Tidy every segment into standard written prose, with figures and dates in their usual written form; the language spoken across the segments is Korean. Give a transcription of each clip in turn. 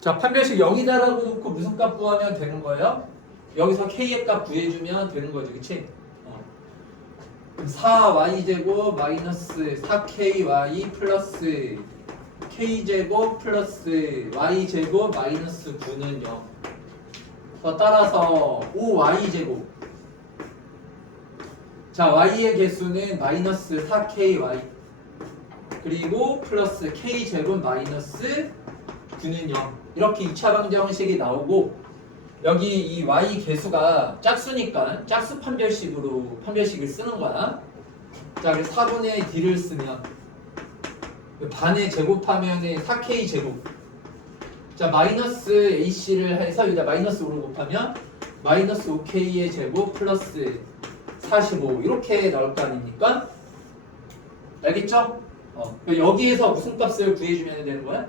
자, 판별식 0이다라고 놓고 무슨 값 구하면 되는 거예요? 여기서 k의 값 구해주면 되는 거죠, 그치? 그럼 4y제곱 마이너스 4ky 플러스 k제곱 플러스 y제곱 마이너스 9는 0. 따라서 5y제곱. 자, y의 개수는 마이너스 4ky 그리고 플러스 k제곱 마이너스 9는 0. 이렇게 2차 방정식이 나오고 여기 이 y 개수가 짝수니까 짝수 판별식으로 판별식을 쓰는 거야. 자, 그래서 4분의 d를 쓰면 반에 제곱하면 4k 제곱. 자, 마이너스 ac를 해서 여기다 마이너스 5를 곱하면 마이너스 5k의 제곱 플러스 45 이렇게 나올 거 아닙니까? 알겠죠? 여기에서 무슨 값을 구해주면 되는 거야?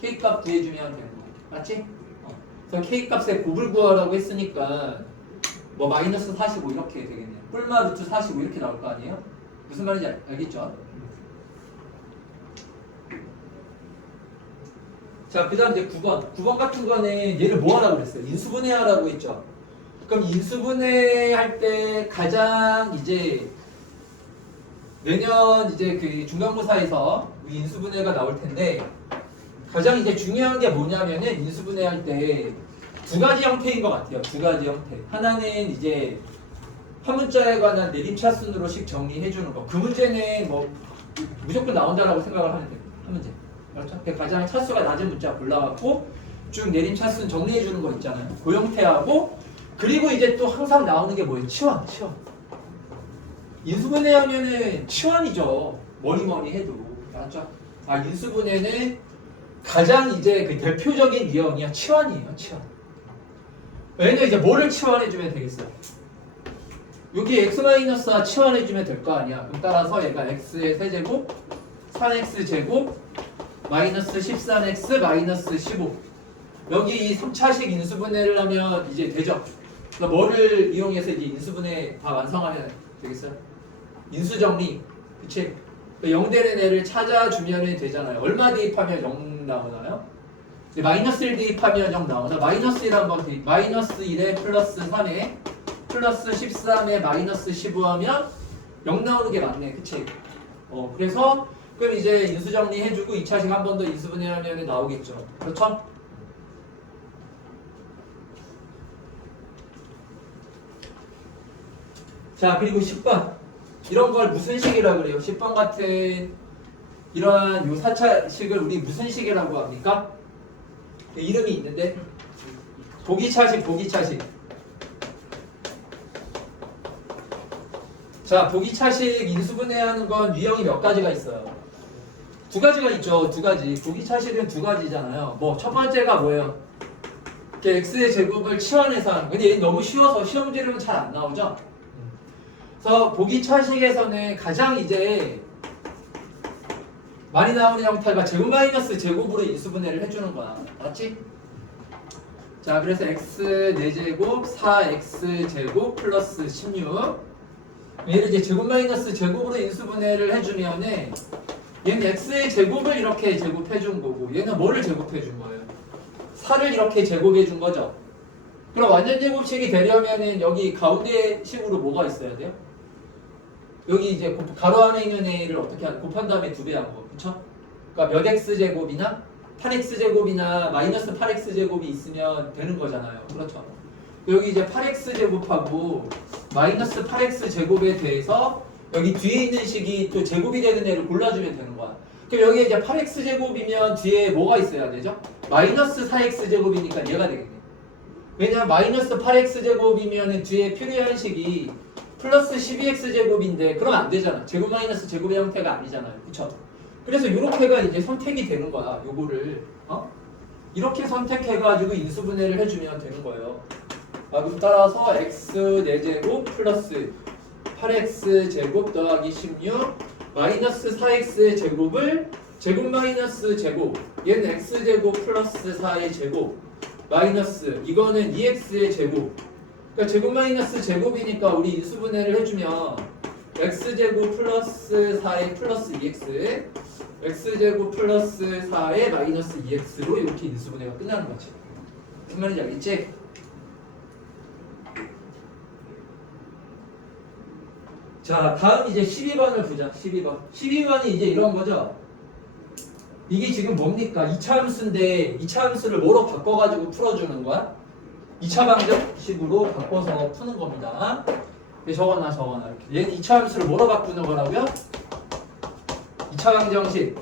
k 값 구해주면 되는 거야. 맞지? 그래서 k 값의 곱을 구하라고 했으니까 뭐 마이너스 45 이렇게 되겠네요. 뿔마 루트 45 이렇게 나올 거 아니에요? 무슨 말인지 알겠죠? 자, 그 다음 이제 9번. 9번 같은 거는 얘를 뭐 하라고 그랬어요? 인수분해하라고 했죠? 그럼 인수분해할 때 가장 이제 내년 이제 그 중간고사에서 인수분해가 나올 텐데 가장 이제 중요한 게 뭐냐면은 인수분해할 때 두 가지 형태인 것 같아요. 두 가지 형태. 하나는 이제 한 문자에 관한 내림차순으로씩 정리해 주는 거. 그 문제는 뭐 무조건 나온다라고 생각을 하면 돼요. 한 문제. 그렇죠? 가장 차수가 낮은 문자 골라갖고 쭉 내림차순 정리해 주는 거 있잖아요. 그 형태하고 그리고 이제 또 항상 나오는 게 뭐예요? 치환. 인수분해하면은 치환이죠. 뭐니 해도. 알았죠? 아, 인수분해는 가장 이제 그 대표적인 유형이야. 치환이에요. 치환. 얘는 이제 뭐를 치환해주면 되겠어요? 여기 x-와 치환해주면 될 거 아니야. 그럼 따라서 얘가 x의 세제곱 3x제곱 마이너스 13x 마이너스 15 여기 이 3차식 인수분해를 하면 이제 되죠. 그러니까 뭐를 이용해서 이제 인수분해 다 완성하면 되겠어요? 인수정리. 그치? 0 되는 애를 찾아주면 되잖아요. 얼마 대입하면 0 나오나요? 마이너스 1 대입하면 0 나오나? 마이너스 1 한번 대입. 마이너스 1에 플러스 3에 플러스 13에 마이너스 15 하면 0 나오는 게 맞네. 그치? 그래서 그럼 이제 인수정리 해주고 2차식 한 번 더 인수분해하면 나오겠죠. 그렇죠? 자, 그리고 10번. 이런 걸 무슨 식이라고 그래요? 10번 같은 이러한 요 4차식을 우리 무슨 식이라고 합니까? 이름이 있는데 보기차식. 자, 보기차식 인수분해하는 건 유형이 몇 가지가 있어요? 두 가지가 있죠. 두 가지. 보기차식은 두 가지잖아요. 뭐 첫 번째가 뭐예요? x의 제곱을 치환해서 하는 거. 근데 얘는 너무 쉬워서 시험 문제로는 잘 안 나오죠? 그래서 보기차식에서는 가장 이제 많이 나오는 형태가 제곱 마이너스 제곱으로 인수분해를 해주는 거야. 맞지? 자, 그래서 x 4제곱 4x 제곱 플러스 16 얘를 이제 제곱 마이너스 제곱으로 인수분해를 해주면은 얘는 x의 제곱을 이렇게 제곱해 준 거고 얘는 뭐를 제곱해 준 거예요? 4를 이렇게 제곱해 준 거죠. 그럼 완전 제곱식이 되려면은 여기 가운데 식으로 뭐가 있어야 돼요? 여기 이제 가로 안에 있는 애를 어떻게 곱한 다음에 2배 한 거. 그쵸? 그러니까 몇 x제곱이나 8x제곱이나 마이너스 8x제곱이 있으면 되는 거잖아요. 그렇죠? 여기 이제 8x제곱하고 마이너스 8x제곱에 대해서 여기 뒤에 있는 식이 또 제곱이 되는 애를 골라주면 되는 거야. 그럼 여기 이제 8x제곱이면 뒤에 뭐가 있어야 되죠? 마이너스 4x제곱이니까 얘가 되겠네. 왜냐면 마이너스 8x제곱이면 뒤에 필요한 식이 플러스 12x제곱인데 그러면 안 되잖아. 제곱 마이너스 제곱의 형태가 아니잖아요. 그쵸? 그래서 요렇게가 이제 선택이 되는 거야. 요거를 이렇게 선택해가지고 인수분해를 해주면 되는 거예요. 그럼 따라서 x 4제곱 플러스 8x제곱 더하기 16 마이너스 4x 제곱을 제곱 마이너스 제곱 얘는 x제곱 플러스 4의 제곱 마이너스 이거는 2x의 제곱 그러니까 제곱 마이너스 제곱이니까 우리 인수분해를 해주면 x제곱 플러스 4의 플러스 2x x제곱 플러스 4의 마이너스 2x로 이렇게 인수분해가 끝나는 거지. 무슨 말인지 알겠지? 자, 다음 이제 12번을 보자. 12번. 12번이 이제 이런 거죠. 이게 지금 뭡니까? 2차 함수인데 2차 함수를 뭐로 바꿔가지고 풀어주는 거야? 2차 방정식으로 바꿔서 푸는 겁니다. 적어놔. 이렇게. 얘는 2차 함수를 뭐로 바꾸는 거라고요? 2차 방정식.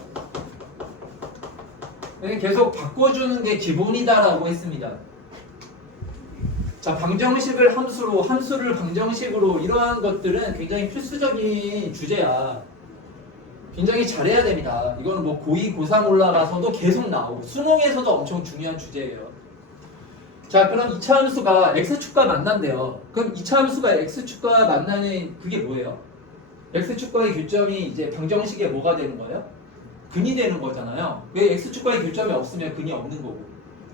계속 바꿔주는 게 기본이다라고 했습니다. 자, 방정식을 함수를 방정식으로 이러한 것들은 굉장히 필수적인 주제야. 굉장히 잘해야 됩니다. 이거는 뭐 고2, 고3 올라가서도 계속 나오고 수능에서도 엄청 중요한 주제예요. 자, 그럼 2차 함수가 x축과 만난대요. 그럼 2차 함수가 x축과 만나는 그게 뭐예요? x축과의 교점이 이제 방정식에 뭐가 되는 거예요? 근이 되는 거잖아요. 왜 x축과의 교점이 없으면 근이 없는 거고.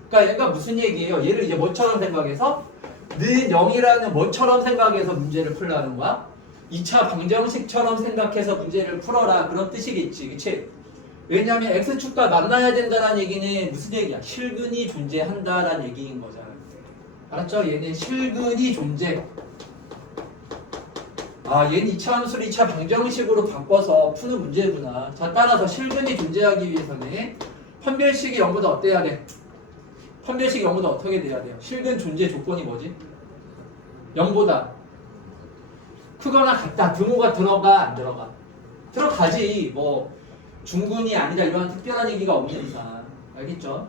그러니까 얘가 무슨 얘기예요? 얘를 이제 뭐처럼 생각해서 는 0이라는 뭐처럼 생각해서 문제를 풀라는 거야? 2차 방정식처럼 생각해서 문제를 풀어라 그런 뜻이겠지. 그치? 왜냐하면 x축과 만나야 된다는 얘기는 무슨 얘기야? 실근이 존재한다라는 얘기인 거잖아. 알았죠? 얘는 실근이 존재. 아, 얘는 2차 함수를 2차 방정식으로 바꿔서 푸는 문제구나. 자, 따라서 실근이 존재하기 위해서는 판별식이 0보다 어때야 돼? 판별식이 0보다 어떻게 돼야 돼요? 실근 존재 조건이 뭐지? 0보다 크거나 같다. 등호가 들어가 안 들어가? 들어가지. 뭐 중근이 아니다 이런 특별한 얘기가 없는 이상. 알겠죠?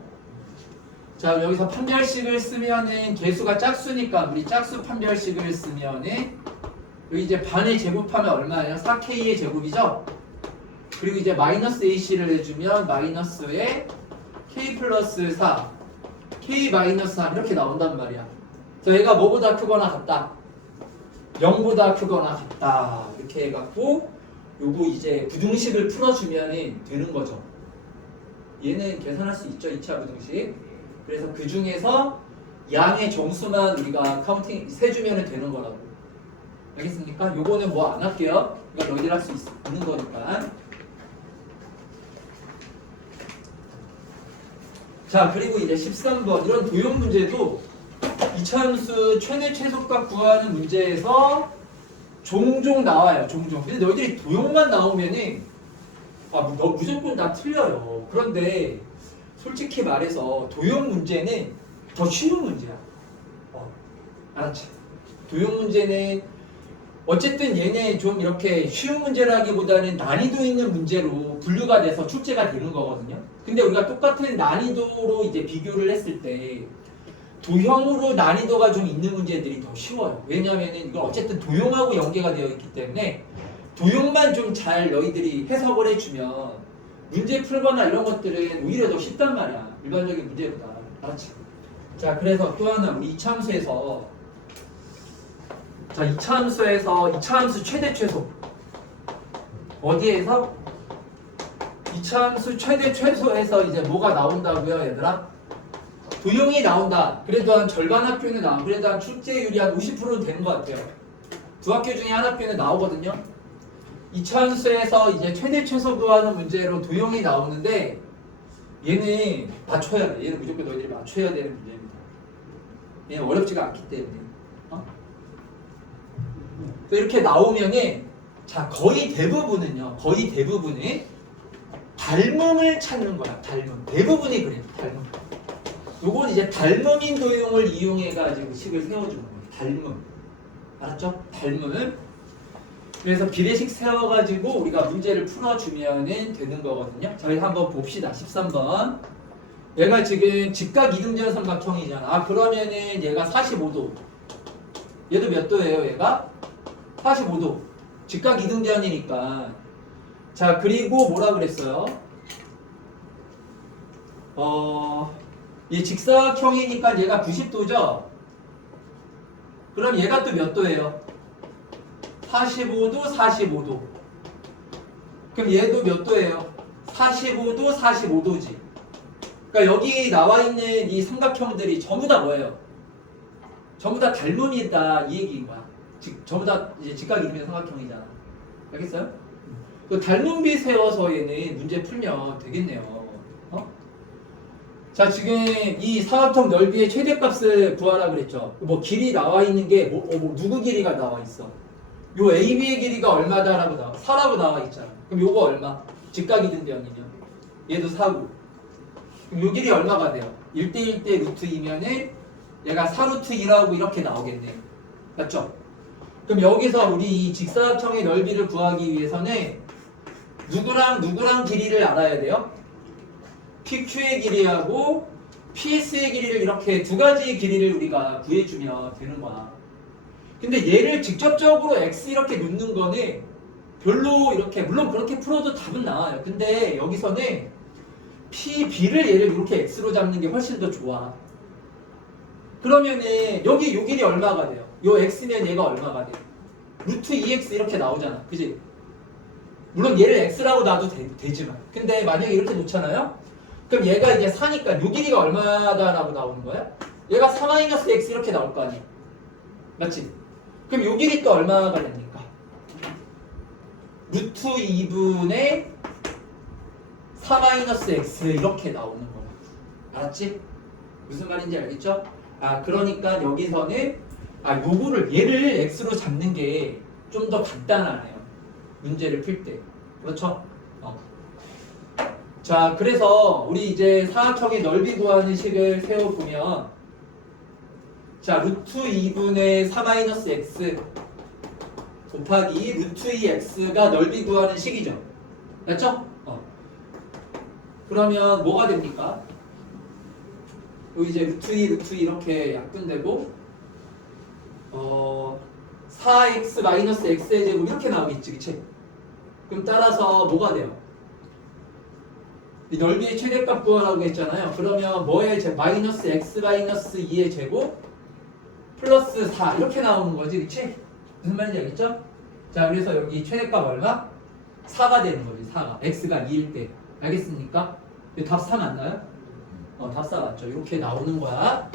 자, 여기서 판별식을 쓰면은 개수가 짝수니까 우리 짝수 판별식을 쓰면은 여기 이제 반을 제곱하면 얼마예요? 4k의 제곱이죠? 그리고 이제 마이너스 ac를 해주면 마이너스에 k 플러스 4 k 마이너스 3 이렇게 나온단 말이야. 그래서 얘가 뭐보다 크거나 같다? 0보다 크거나 같다. 이렇게 해갖고 요거 이제 부등식을 풀어주면 되는 거죠. 얘는 계산할 수 있죠. 2차 부등식. 그래서 그 중에서 양의 정수만 우리가 카운팅 세주면 되는 거라고. 알겠습니까? 요거는 뭐 안 할게요. 이거 너희들 할 수 있는 거니까. 자, 그리고 이제 13번 이런 도형 문제도 2차 함수 최대 최소값 구하는 문제에서 종종 나와요. 종종. 근데 너희들이 도형만 나오면은 너 무조건 다 틀려요. 그런데 솔직히 말해서 도형 문제는 더 쉬운 문제야. 알았지? 도형 문제는 어쨌든 얘네 좀 이렇게 쉬운 문제라기보다는 난이도 있는 문제로 분류가 돼서 출제가 되는 거거든요. 근데 우리가 똑같은 난이도로 이제 비교를 했을 때 도형으로 난이도가 좀 있는 문제들이 더 쉬워요. 왜냐하면 이건 어쨌든 도형하고 연계가 되어 있기 때문에 도형만 좀 잘 너희들이 해석을 해주면 문제 풀거나 이런 것들은 오히려 더 쉽단 말이야. 일반적인 문제보다. 알았지? 자, 그래서 또 하나 우리 2차 함수에서 2차 함수 최대 최소 어디에서? 2차 함수 최대 최소에서 이제 뭐가 나온다고요, 얘들아? 도형이 나온다. 그래도 한 절반 학교는 나와. 그래도 한 출제율이 한 50%는 되는 것 같아요. 두 학교 중에 한 학교는 나오거든요. 2차 함수에서 이제 최대 최소 구하는 문제로 도형이 나오는데 얘는 맞춰야 돼. 얘는 무조건 너희들이 맞춰야 되는 문제입니다. 얘는 어렵지가 않기 때문에. 이렇게 나오면은 자, 거의 대부분은 닮음을 찾는 거야. 닮음. 대부분이 그래요. 닮음. 요건 이제 닮음인 도형을 이용해가지고 식을 세워주는 거예요. 닮음. 알았죠? 닮음. 그래서 비례식 세워가지고 우리가 문제를 풀어주면은 되는 거거든요. 저희 한번 봅시다. 13번. 얘가 지금 직각 이등변 삼각형이잖아. 그러면은 얘가 45도. 얘도 몇 도예요, 얘가? 45도. 직각 이등변이니까. 자, 그리고 뭐라 그랬어요? 얘 직사각형이니까 얘가 90도죠? 그럼 얘가 또 몇 도예요? 45도, 45도. 그럼 얘도 몇 도예요? 45도, 45도지. 그러니까 여기 나와 있는 이 삼각형들이 전부 다 뭐예요? 전부 다 닮음이다 이 얘기인 거야. 전부 다 이제 직각 이등변 삼각형이잖아. 알겠어요? 그 닮은비 세워서 얘는 문제 풀면 되겠네요. 어? 자, 지금 이 사각형 넓이의 최대값을 구하라 그랬죠. 뭐 길이 나와 있는 게 누구 길이가 나와 있어? 요 AB의 길이가 얼마다라고 나와? 4라고 나와 있잖아. 그럼 요거 얼마? 직각이든 변이면 얘도 4고. 그럼 요 길이 얼마가 돼요? 1대1 대 루트 2면은 얘가 4루트 2라고 이렇게 나오겠네. 맞죠? 그럼 여기서 우리 이 직사각형의 넓이를 구하기 위해서는 누구랑 길이를 알아야 돼요? PQ의 길이하고 PS의 길이를 이렇게 두 가지의 길이를 우리가 구해주면 되는 거야. 근데 얘를 직접적으로 X 이렇게 놓는 거는 별로 이렇게 물론 그렇게 풀어도 답은 나와요. 근데 여기서는 PB를 얘를 이렇게 X로 잡는 게 훨씬 더 좋아. 그러면은 여기 요 길이 얼마가 돼요? 요 X면 얘가 얼마가 돼요? 루트 2X 이렇게 나오잖아. 그지? 물론 얘를 X라고 놔도 되지만 근데 만약에 이렇게 놓잖아요? 그럼 얘가 이제 4니까 요 길이가 얼마다라고 나오는 거야? 얘가 4-X 이렇게 나올 거 아니야. 맞지? 그럼 요 길이 또 얼마가 됩니까? 루트 2분의 4-X 이렇게 나오는 거야. 알았지? 무슨 말인지 알겠죠? 아, 그러니까 여기서는 요거를 얘를 X로 잡는 게 좀 더 간단하네요. 문제를 풀 때. 그렇죠? 자, 그래서 우리 이제 사각형의 넓이 구하는 식을 세워보면 자, 루트 2분의 4-x 곱하기 루트 2x가 넓이 구하는 식이죠. 맞죠? 그러면 뭐가 됩니까? 여기 이제 루트 2 이렇게 약분되고 4x-x의 제곱 이렇게 나오겠지, 그치? 그럼 따라서 뭐가 돼요? 이 넓이의 최대값 구하라고 했잖아요. 그러면 뭐의 마이너스 x-2의 제곱 플러스 4 이렇게 나오는 거지, 그치? 무슨 말인지 알겠죠? 자, 그래서 여기 최대값 얼마? 4가 되는 거지, 4가. x가 2일 때. 알겠습니까? 답 4 맞나요? 답 4 맞죠? 이렇게 나오는 거야.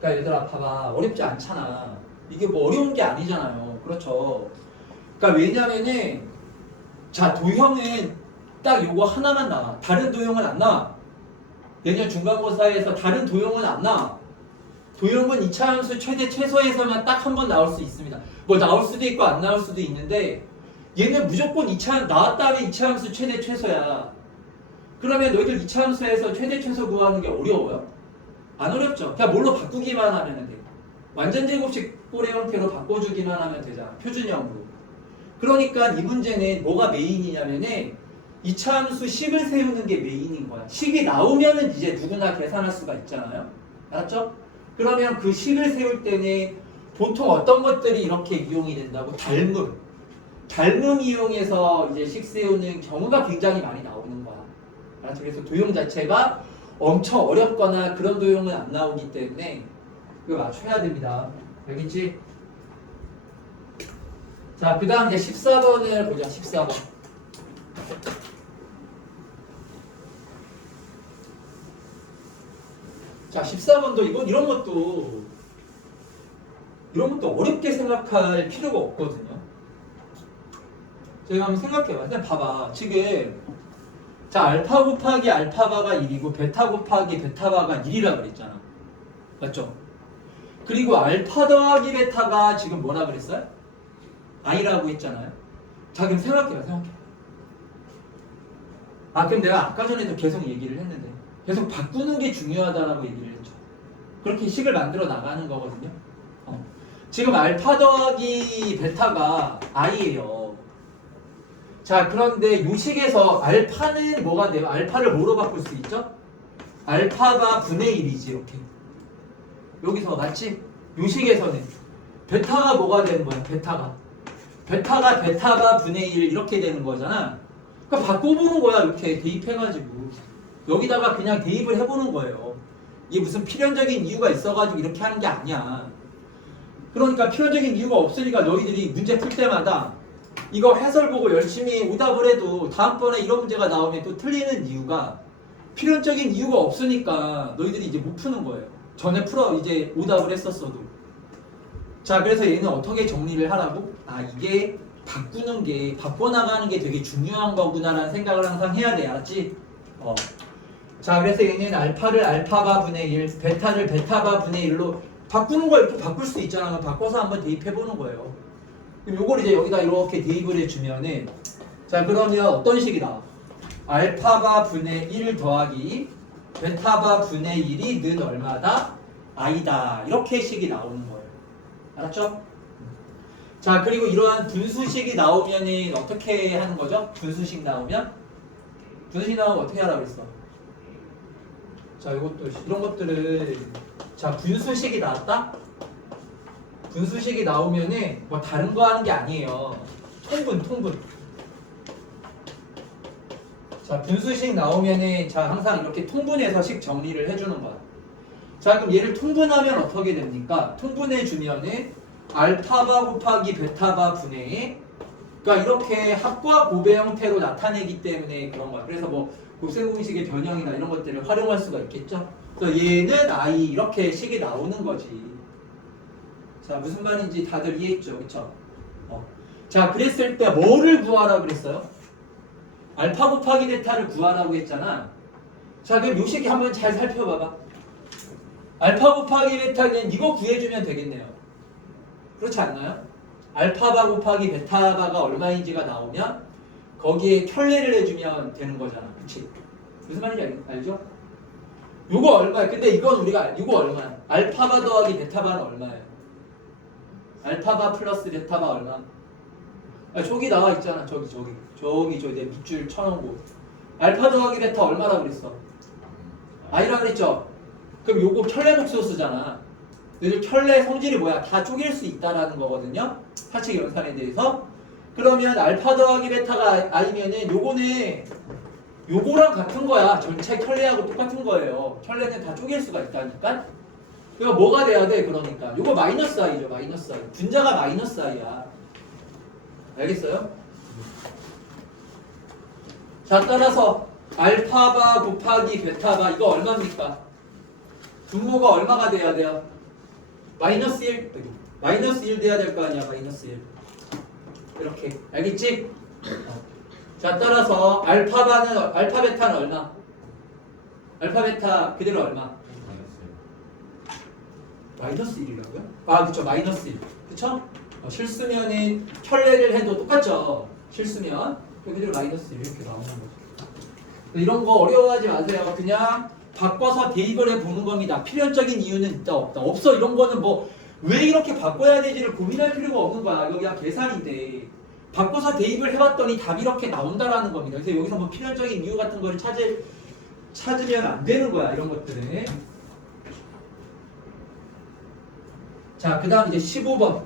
그러니까 얘들아 봐봐, 어렵지 않잖아. 이게 뭐 어려운 게 아니잖아요. 그렇죠? 그러니까 왜냐면은 자, 도형은 딱 요거 하나만 나와. 다른 도형은 안 나와. 내년 중간고사에서 다른 도형은 안 나와. 도형은 2차 함수 최대 최소에서만 딱 한 번 나올 수 있습니다. 뭐 나올 수도 있고 안 나올 수도 있는데 얘는 무조건 2차 나왔다 하면 2차 함수 최대 최소야. 그러면 너희들 2차 함수에서 최대 최소 구하는 게 어려워요? 안 어렵죠. 그냥 뭘로 바꾸기만 하면 돼. 완전 제곱식 꼴의 형태로 바꿔주기만 하면 되잖아. 표준형으로. 그러니까 이 문제는 뭐가 메인이냐면은 2차 함수 식을 세우는 게 메인인 거야. 식이 나오면은 이제 누구나 계산할 수가 있잖아요. 알았죠? 그러면 그 식을 세울 때는 보통 어떤 것들이 이렇게 이용이 된다고? 닮음 이용해서 이제 식 세우는 경우가 굉장히 많이 나오는 거야. 알았죠? 그래서 도형 자체가 엄청 어렵거나 그런 도형은 안 나오기 때문에 이거 맞춰야 됩니다. 알겠지? 자, 그 다음 이제 14번을 보자. 14번. 자, 14번도 이런 것도 어렵게 생각할 필요가 없거든요. 저희가 한번 생각해봐. 일단 봐봐. 지금 자, 알파 곱하기 알파바가 1이고 베타 곱하기 베타바가 1이라 그랬잖아. 맞죠? 그리고 알파 더하기 베타가 지금 뭐라 그랬어요? i라고 했잖아요. 자, 그럼 생각해봐. 그럼 내가 아까 전에도 계속 얘기를 했는데 계속 바꾸는 게 중요하다라고 얘기를 했죠. 그렇게 식을 만들어 나가는 거거든요. 지금 알파 더하기 베타가 i예요. 자, 그런데 요 식에서 알파는 뭐가 돼요? 알파를 뭐로 바꿀 수 있죠? 알파가 분의 1이지, 이렇게. 여기서 맞지? 요 식에서는 베타가 뭐가 되는 거야? 베타가 베타가 분의 1 이렇게 되는 거잖아. 그러니까 바꿔보는 거야. 이렇게 대입해가지고 여기다가 그냥 대입을 해보는 거예요. 이게 무슨 필연적인 이유가 있어가지고 이렇게 하는 게 아니야. 그러니까 필연적인 이유가 없으니까 너희들이 문제 풀 때마다 이거 해설 보고 열심히 오답을 해도 다음번에 이런 문제가 나오면 또 틀리는 이유가 필연적인 이유가 없으니까 너희들이 이제 못 푸는 거예요. 전에 이제 오답을 했었어도. 자, 그래서 얘는 어떻게 정리를 하라고? 이게 바꾸는 게 바꿔나가는 게 되게 중요한 거구나라는 생각을 항상 해야 돼. 알았지? 자, 그래서 얘는 알파를 알파바 분의 1, 베타를 베타바 분의 1로 바꾸는 거 이렇게 바꿀 수 있잖아. 바꿔서 한번 대입해 보는 거예요. 그럼 요걸 이제 여기다 이렇게 대입을 해주면은, 자, 그러면 어떤 식이 나와? 알파바 분의 1 더하기 베타바 분의 1이 는 얼마다? i다. 이렇게 식이 나오는 거예요. 알았죠? 자, 그리고 이러한 분수식이 나오면은 어떻게 하는 거죠? 분수식 나오면 어떻게 하라고 그랬어? 자, 이것도 이런 것들을, 자, 분수식이 나왔다? 분수식이 나오면은 뭐 다른 거 하는 게 아니에요. 통분. 자, 분수식 나오면은, 자, 항상 이렇게 통분해서 식 정리를 해주는 거야. 자, 그럼 얘를 통분하면 어떻게 됩니까? 통분해 주면은 알파바 곱하기 베타바 분의, 그러니까 이렇게 합과 곱의 형태로 나타내기 때문에 그런 거야. 그래서 뭐 곱셈 공식의 변형이나 이런 것들을 활용할 수가 있겠죠. 그래서 얘는 i 이렇게 식이 나오는 거지. 자, 무슨 말인지 다들 이해했죠, 그렇죠? 자, 그랬을 때 뭐를 구하라고 그랬어요? 알파 곱하기 베타를 구하라고 했잖아. 자, 그럼 요 식이 한번 잘 살펴봐봐. 알파 곱하기 베타는 이거 구해주면 되겠네요. 그렇지 않나요? 알파바 곱하기 베타바가 얼마인지가 나오면 거기에 켤레를 해주면 되는 거잖아. 그치? 무슨 말인지 알죠? 요거 얼마야? 근데 이건 우리가 이거 얼마야? 알파바 더하기 베타바는 얼마예요? 알파바 플러스 베타바 얼마? 저기 나와 있잖아. 저기 내 밑줄 쳐놓은 곳. 알파 더하기 베타 얼마라고 그랬어? i라 그랬죠? 그럼 요거 켤레 복소수잖아. 그래서 켤레 성질이 뭐야? 다 쪼갤 수 있다라는 거거든요. 사칙 연산에 대해서. 그러면 알파 더하기 베타가 i면은 요거는 요거랑 같은 거야. 전체 켤레하고 똑같은 거예요. 켤레는 다 쪼갤 수가 있다니까. 그러니까 뭐가 돼야 돼? 그러니까 요거 마이너스 i죠. 마이너스 i. 분자가 마이너스 i야. 알겠어요? 자, 따라서 알파바 곱하기 베타바 이거 얼마입니까? 분모가 얼마가 돼야 돼요? 마이너스 1. 마이너스 1 돼야 될 거 아니야. 마이너스 1. 이렇게. 알겠지? 자, 따라서 알파 베타는 얼마? 알파 베타 그대로 얼마? 마이너스 1이라고요? 아, 그쵸. 마이너스 1. 그쵸? 실수면은 켤레를 해도 똑같죠. 실수면 그대로 마이너스 1 이렇게 나오는 거죠. 이런 거 어려워하지 마세요. 그냥 바꿔서 대입을 해보는 겁니다. 필연적인 이유는 있다 없다. 없어. 이런 거는 뭐 왜 이렇게 바꿔야 되지를 고민할 필요가 없는 거야. 여기가 계산인데 바꿔서 대입을 해봤더니 답이 이렇게 나온다라는 겁니다. 그래서 여기서 뭐 필연적인 이유 같은 거를 찾으면 안 되는 거야. 이런 것들은. 자, 그 다음 이제 15번.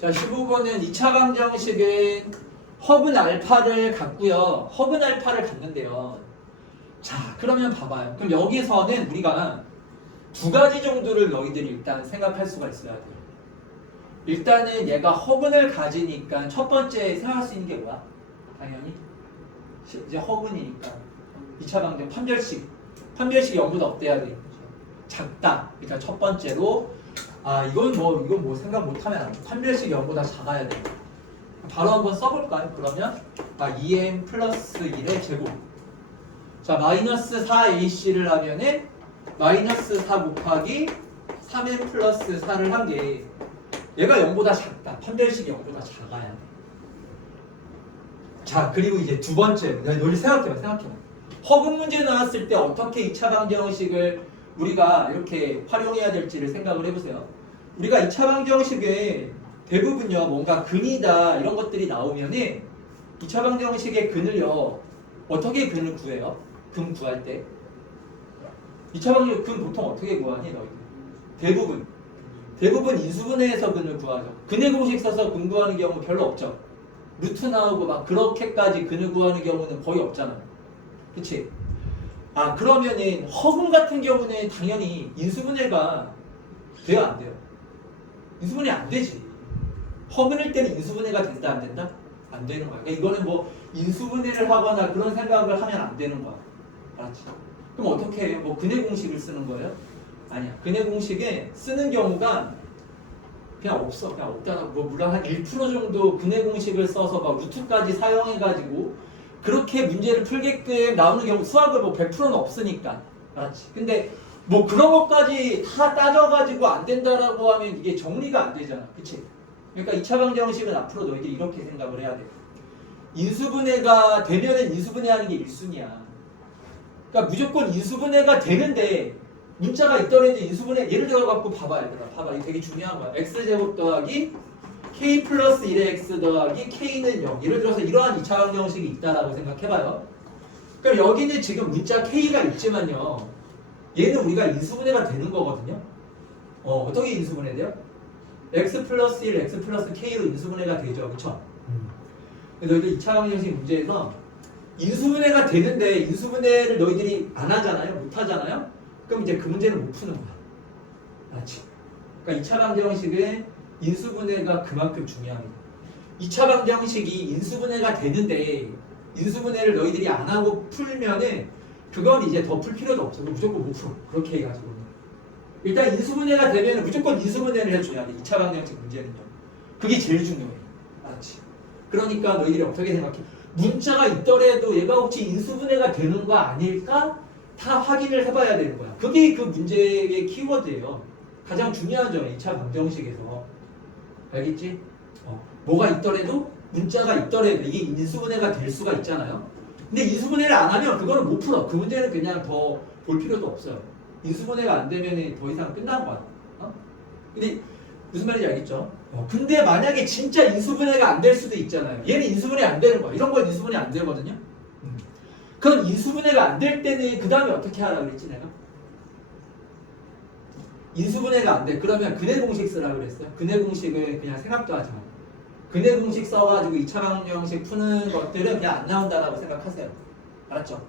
자, 15번은 2차 방정식은 허분 알파를 갖고요. 허분 알파를 갖는데요. 자, 그러면 봐봐요. 그럼 여기서는 우리가 두 가지 정도를 너희들이 일단 생각할 수가 있어야 돼요. 일단은 얘가 허분을 가지니까 첫 번째 생각할 수 있는 게 뭐야? 당연히 이제 허분이니까 2차 방정 판별식 0보다 어때야 돼? 작다. 그러니까 첫 번째로 이건 뭐 생각 못하면 안 돼. 판별식 0보다 작아야 돼. 바로 한번 써볼까요? 그러면 2m 플러스 1의 제곱. 자, 마이너스 4ac를 하면은 마이너스 4 곱하기 3m 플러스 4를 한 게 얘가 0보다 작다. 판별식이 0보다 작아야 돼. 자, 그리고 이제 두 번째. 너희 생각해봐. 허분 문제 나왔을 때 어떻게 2차 방정식을 우리가 이렇게 활용해야 될지를 생각을 해보세요. 우리가 2차 방정식에 대부분요 뭔가 근이다 이런 것들이 나오면은 2차 방정식의 근을요 어떻게 근을 구해요? 근 구할 때 2차 방정식 근 보통 어떻게 구하니 너희들? 대부분 인수분해에서 근을 구하죠. 근의 공식 써서 근 구하는 경우 별로 없죠. 루트 나오고 막 그렇게까지 근을 구하는 경우는 거의 없잖아. 그치? 그러면은 허분 같은 경우는 당연히 인수분해가 돼요, 안 돼요? 인수분해 안 되지. 허분일 때는 인수분해가 된다, 안 된다? 안 되는 거야. 그러니까 이거는 뭐 인수분해를 하거나 그런 생각을 하면 안 되는 거야. 알았지? 그럼 어떻게 해요? 뭐 근해 공식을 쓰는 거예요? 아니야. 근해 공식에 쓰는 경우가 그냥 없어. 그냥 없잖아. 뭐 물론 한 1% 정도 근해 공식을 써서 막 루트까지 사용해가지고 그렇게 문제를 풀게끔 나오는 경우 수학을 뭐 100%는 없으니까. 알았지? 근데 뭐 그런 것까지 다 따져가지고 안 된다라고 하면 이게 정리가 안 되잖아. 그치? 그러니까 2차 방정식은 앞으로 너희들이 이렇게 생각을 해야 돼. 인수분해가 되면은 인수분해하는 게 1순위야. 그러니까 무조건 인수분해가 되는데 문자가 있더라도 인수분해 예를 들어 갖고 봐봐 얘들아. 봐봐. 이거 되게 중요한 거야. x제곱 더하기 k 플러스 1의 x 더하기 k는 0. 예를 들어서 이러한 2차 방정식이 있다라고 생각해봐요. 그럼 여기는 지금 문자 k가 있지만요. 얘는 우리가 인수분해가 되는 거거든요. 어떻게 인수분해 돼요? x 플러스 1, x 플러스 k로 인수분해가 되죠. 그쵸? 너희들 2차 방정식 문제에서 인수분해가 되는데 인수분해를 너희들이 안 하잖아요. 못 하잖아요. 그럼 이제 그 문제는 못 푸는 거야. 알았지? 그러니까 2차 방정식은 인수분해가 그만큼 중요합니다. 2차 방정식이 인수분해가 되는데 인수분해를 너희들이 안 하고 풀면은 그건 이제 더 풀 필요도 없어. 무조건 못 풀어. 그렇게 해가지고. 일단 인수분해가 되면 무조건 인수분해를 해줘야 돼. 2차 방정식 문제는요. 그게 제일 중요해. 알았지? 그러니까 너희들이 어떻게 생각해? 문자가 있더라도 얘가 혹시 인수분해가 되는 거 아닐까? 다 확인을 해봐야 되는 거야. 그게 그 문제의 키워드예요. 가장 중요한 점이야. 2차 방정식에서. 알겠지? 뭐가 있더라도 문자가 있더라도 이게 인수분해가 될 수가 있잖아요. 근데 인수분해를 안 하면 그거는 못 풀어. 그 문제는 그냥 더 볼 필요도 없어요. 인수분해가 안 되면 더 이상 끝난 거야. 근데 무슨 말인지 알겠죠? 근데 만약에 진짜 인수분해가 안 될 수도 있잖아요. 얘는 인수분해 안 되는 거야. 이런 건 인수분해 안 되거든요. 그럼 인수분해가 안 될 때는 그 다음에 어떻게 하라 그랬지 내가? 인수분해가 안 돼. 그러면 근해 공식 쓰라 그랬어요. 근해 공식을 그냥 생각도 하지 마. 근해 공식 써가지고 2차 방정식 푸는 것들은 그냥 안 나온다라고 생각하세요. 알았죠?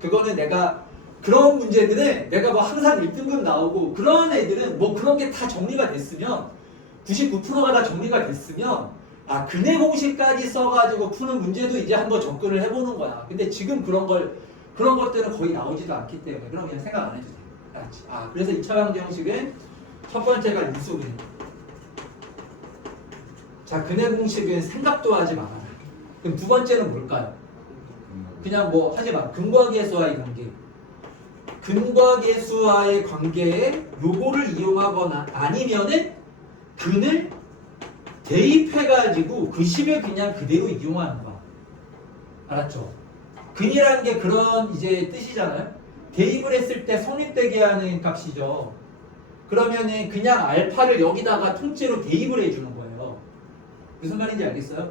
그거는 내가 그런 문제들은 내가 뭐 항상 1등급 나오고 그런 애들은 뭐 그런 게 다 정리가 됐으면 99%가 다 정리가 됐으면 근해 공식까지 써가지고 푸는 문제도 이제 한번 접근을 해보는 거야. 근데 지금 그런 것들은 거의 나오지도 않기 때문에 그럼 그냥 생각 안 해도 돼. 알았지? 그래서 2차 방정식은 첫 번째가 인수분해. 자, 근해 공식은 생각도 하지 말아라. 그럼 두 번째는 뭘까요? 그냥 뭐 하지 마. 근과 계수와의 관계. 근과 계수와의 관계에 요거를 이용하거나 아니면은 근을 대입해가지고 그 식을 그냥 그대로 이용하는 거야. 알았죠? 근이라는 게 그런 이제 뜻이잖아요. 대입을 했을 때 성립되게 하는 값이죠. 그러면은 그냥 알파를 여기다가 통째로 대입을 해주는 거예요. 무슨 말인지 알겠어요?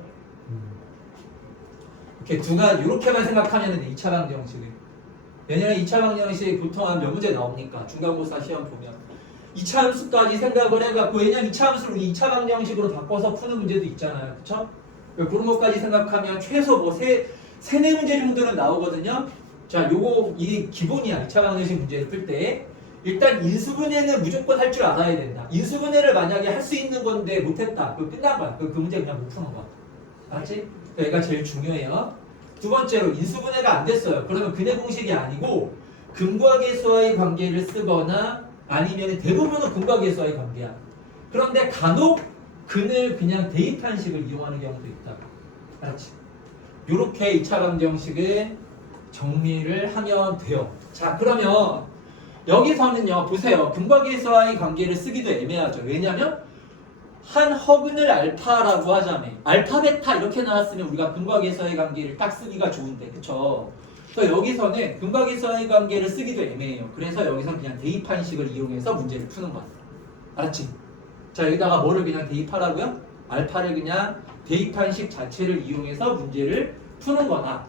이렇게 이렇게만 생각하면은 2차 방정식을. 왜냐면 2차 방정식 보통 한 몇 문제 나옵니까? 중간고사 시험 보면 2차 함수까지 생각을 해갖고 왜냐면 2차 함수를 우리 2차 방정식으로 바꿔서 푸는 문제도 있잖아요. 그쵸? 그런 것까지 생각하면 최소 뭐 세네 문제 정도는 나오거든요. 자, 이게 기본이야. 2차 방정식 문제를 풀 때. 일단 인수분해는 무조건 할 줄 알아야 된다. 인수분해를 만약에 할 수 있는 건데 못했다. 그거 끝난 거야. 그 문제 그냥 못 푸는 거야. 알았지? 얘가 제일 중요해요. 두 번째로 인수분해가 안 됐어요. 그러면 근해 공식이 아니고 근과 계수와의 관계를 쓰거나 아니면 대부분은 근과 계수와의 관계야. 그런데 간혹 근을 그냥 대입한 식을 이용하는 경우도 있다. 알았지? 요렇게 2차 방정식을 정리를 하면 돼요. 자, 그러면 여기서는요. 보세요. 근과 계수와의 관계를 쓰기도 애매하죠. 왜냐면 한 허근을 알파라고 하자면 알파 베타 이렇게 나왔으면 우리가 근과 계수와의 관계를 딱 쓰기가 좋은데 그쵸? 그래서 여기서는 근과 계수와의 관계를 쓰기도 애매해요. 그래서 여기서는 그냥 대입한 식을 이용해서 문제를 푸는 거야. 알았지? 자, 여기다가 뭐를 그냥 대입하라고요? 알파를 그냥 대입한 식 자체를 이용해서 문제를 푸는 거다.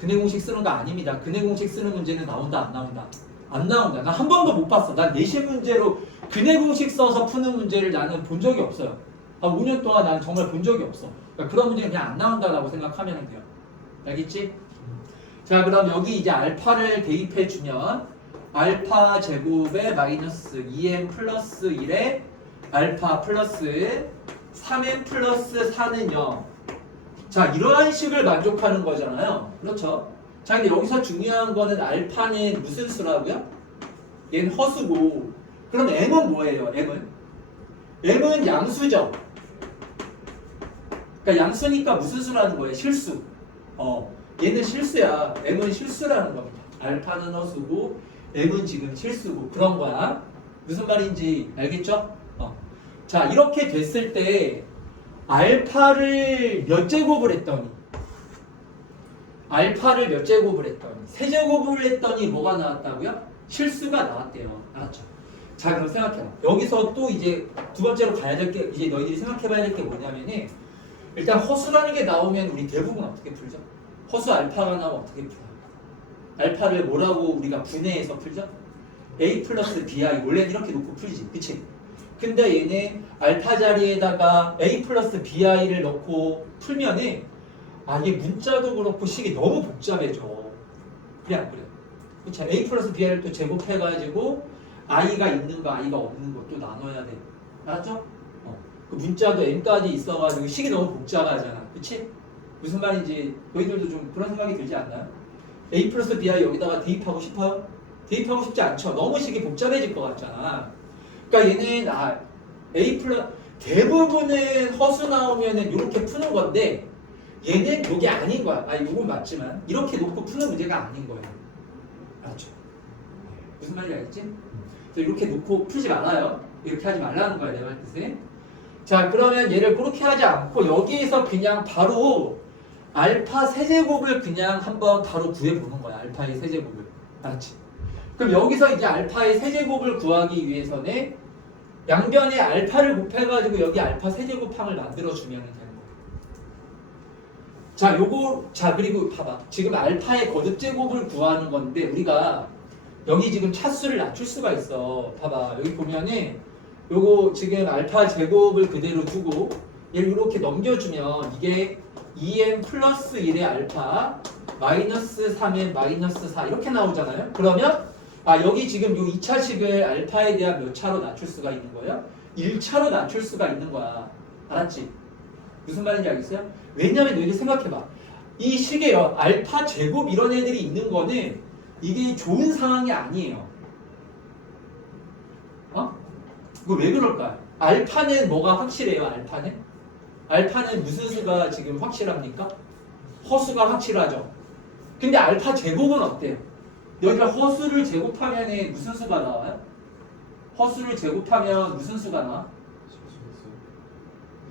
근해 공식 쓰는 거 아닙니다. 근해 공식 쓰는 문제는 나온다 안 나온다? 안 나온다. 나 한 번도 못 봤어. 난 내신 문제로 근해 공식 써서 푸는 문제를 나는 본 적이 없어요. 5년 동안 난 정말 본 적이 없어. 그러니까 그런 문제는 그냥 안 나온다라고 생각하면 돼요. 알겠지? 자, 그럼 여기 이제 알파를 대입해 주면 알파 제곱에 마이너스 2m 플러스 1에 알파 플러스 3m 플러스 4는 0. 자, 이러한 식을 만족하는 거잖아요. 그렇죠? 자, 근데 여기서 중요한 거는 알파는 무슨 수라고요? 얘는 허수고. 그럼 m은 뭐예요? m은 양수죠. 그러니까 양수니까 무슨 수라는 거예요? 실수. 얘는 실수야. m은 실수라는 겁니다. 알파는 허수고 m은 지금 실수고 그런 거야. 무슨 말인지 알겠죠? 자, 이렇게 됐을 때 알파를 몇 제곱을 했더니 세제곱을 했더니 뭐가 나왔다고요? 실수가 나왔대요. 알았죠? 자, 그럼 생각해봐. 여기서 또 이제 두 번째로 가야 될 게, 이제 너희들이 생각해봐야 될 게 뭐냐면은, 일단 허수라는 게 나오면 우리 대부분 어떻게 풀죠? 허수 알파가 나오면 어떻게 풀어요? 알파를 뭐라고 우리가 분해해서 풀죠? a 플러스 bi. 원래는 이렇게 놓고 풀지, 그치? 근데 얘는 알파 자리에다가 a 플러스 bi를 넣고 풀면은 이게 문자도 그렇고 식이 너무 복잡해져. 그래 안 그래? 그치? a 플러스 bi를 또 제곱해가지고 i가 있는 거 i가 없는 거 또 나눠야 돼. 알았죠? 그 문자도 m까지 있어가지고 식이 너무 복잡하잖아. 그치? 무슨 말인지 너희들도 좀 그런 생각이 들지 않나요? a 플러스 bi 여기다가 대입하고 싶어요? 대입하고 싶지 않죠? 너무 식이 복잡해질 것 같잖아. 그러니까 얘는 a 플러스 대부분은 허수 나오면은 이렇게 푸는 건데 얘는 이게 아닌 거야. 이건 맞지만 이렇게 놓고 푸는 문제가 아닌 거야. 알았죠? 무슨 말인지 알겠지? 그래서 이렇게 놓고 풀지 말아요. 이렇게 하지 말라는 거야, 내 말 뜻에. 자, 그러면 얘를 그렇게 하지 않고 여기에서 그냥 바로 알파 세제곱을 그냥 한번 바로 구해보는 거야. 알파의 세제곱을. 알았지? 그럼 여기서 이제 알파의 세제곱을 구하기 위해서는 양변에 알파를 곱해가지고 여기 알파 세제곱항을 만들어주면 되는 거예요. 자, 그리고 봐봐. 지금 알파의 거듭제곱을 구하는 건데 우리가 여기 지금 차수를 낮출 수가 있어. 봐봐. 여기 보면은 요거 지금 알파 제곱을 그대로 두고 얘를 이렇게 넘겨주면 이게 2m 플러스 1의 알파 마이너스 3의 마이너스 4 이렇게 나오잖아요. 그러면 여기 지금 요 2차식을 알파에 대한 몇 차로 낮출 수가 있는 거예요? 1차로 낮출 수가 있는 거야. 알았지? 무슨 말인지 알겠어요? 왜냐면 너희들 생각해봐. 이 식에요. 알파 제곱 이런 애들이 있는 거는 이게 좋은 상황이 아니에요. 그거 왜 그럴까요? 알파는 뭐가 확실해요? 알파는 무슨 수가 지금 확실합니까? 허수가 확실하죠. 근데 알파 제곱은 어때요? 여기가 허수를 제곱하면 무슨 수가 나와요? 허수를 제곱하면 무슨 수가 나와?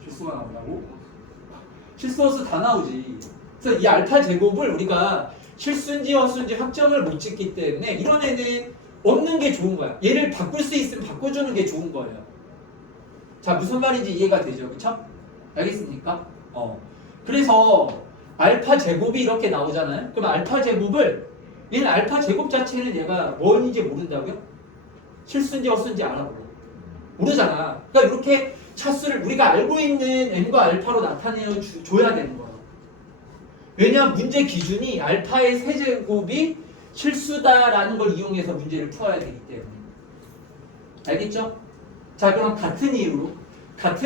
실수가 나온다고? 실수허수 다 나오지. 그래서 이 알파 제곱을 우리가 실수인지 허수인지 확정을 못 짓기 때문에 이런 애는 없는 게 좋은 거야. 얘를 바꿀 수 있으면 바꿔주는 게 좋은 거예요. 자, 무슨 말인지 이해가 되죠? 그쵸? 알겠습니까? 그래서 알파 제곱이 이렇게 나오잖아요. 그럼 알파 제곱을 얘는 알파 제곱 자체는 얘가 뭔지 모른다고요? 실수인지 허수인지 알아 모르잖아. 그러니까 이렇게 차수를 우리가 알고 있는 n과 알파로 나타내어 줘야 되는 거예요. 왜냐하면 문제 기준이 알파의 세제곱이 실수다라는 걸 이용해서 문제를 풀어야 되기 때문에. 알겠죠? 자, 그럼 같은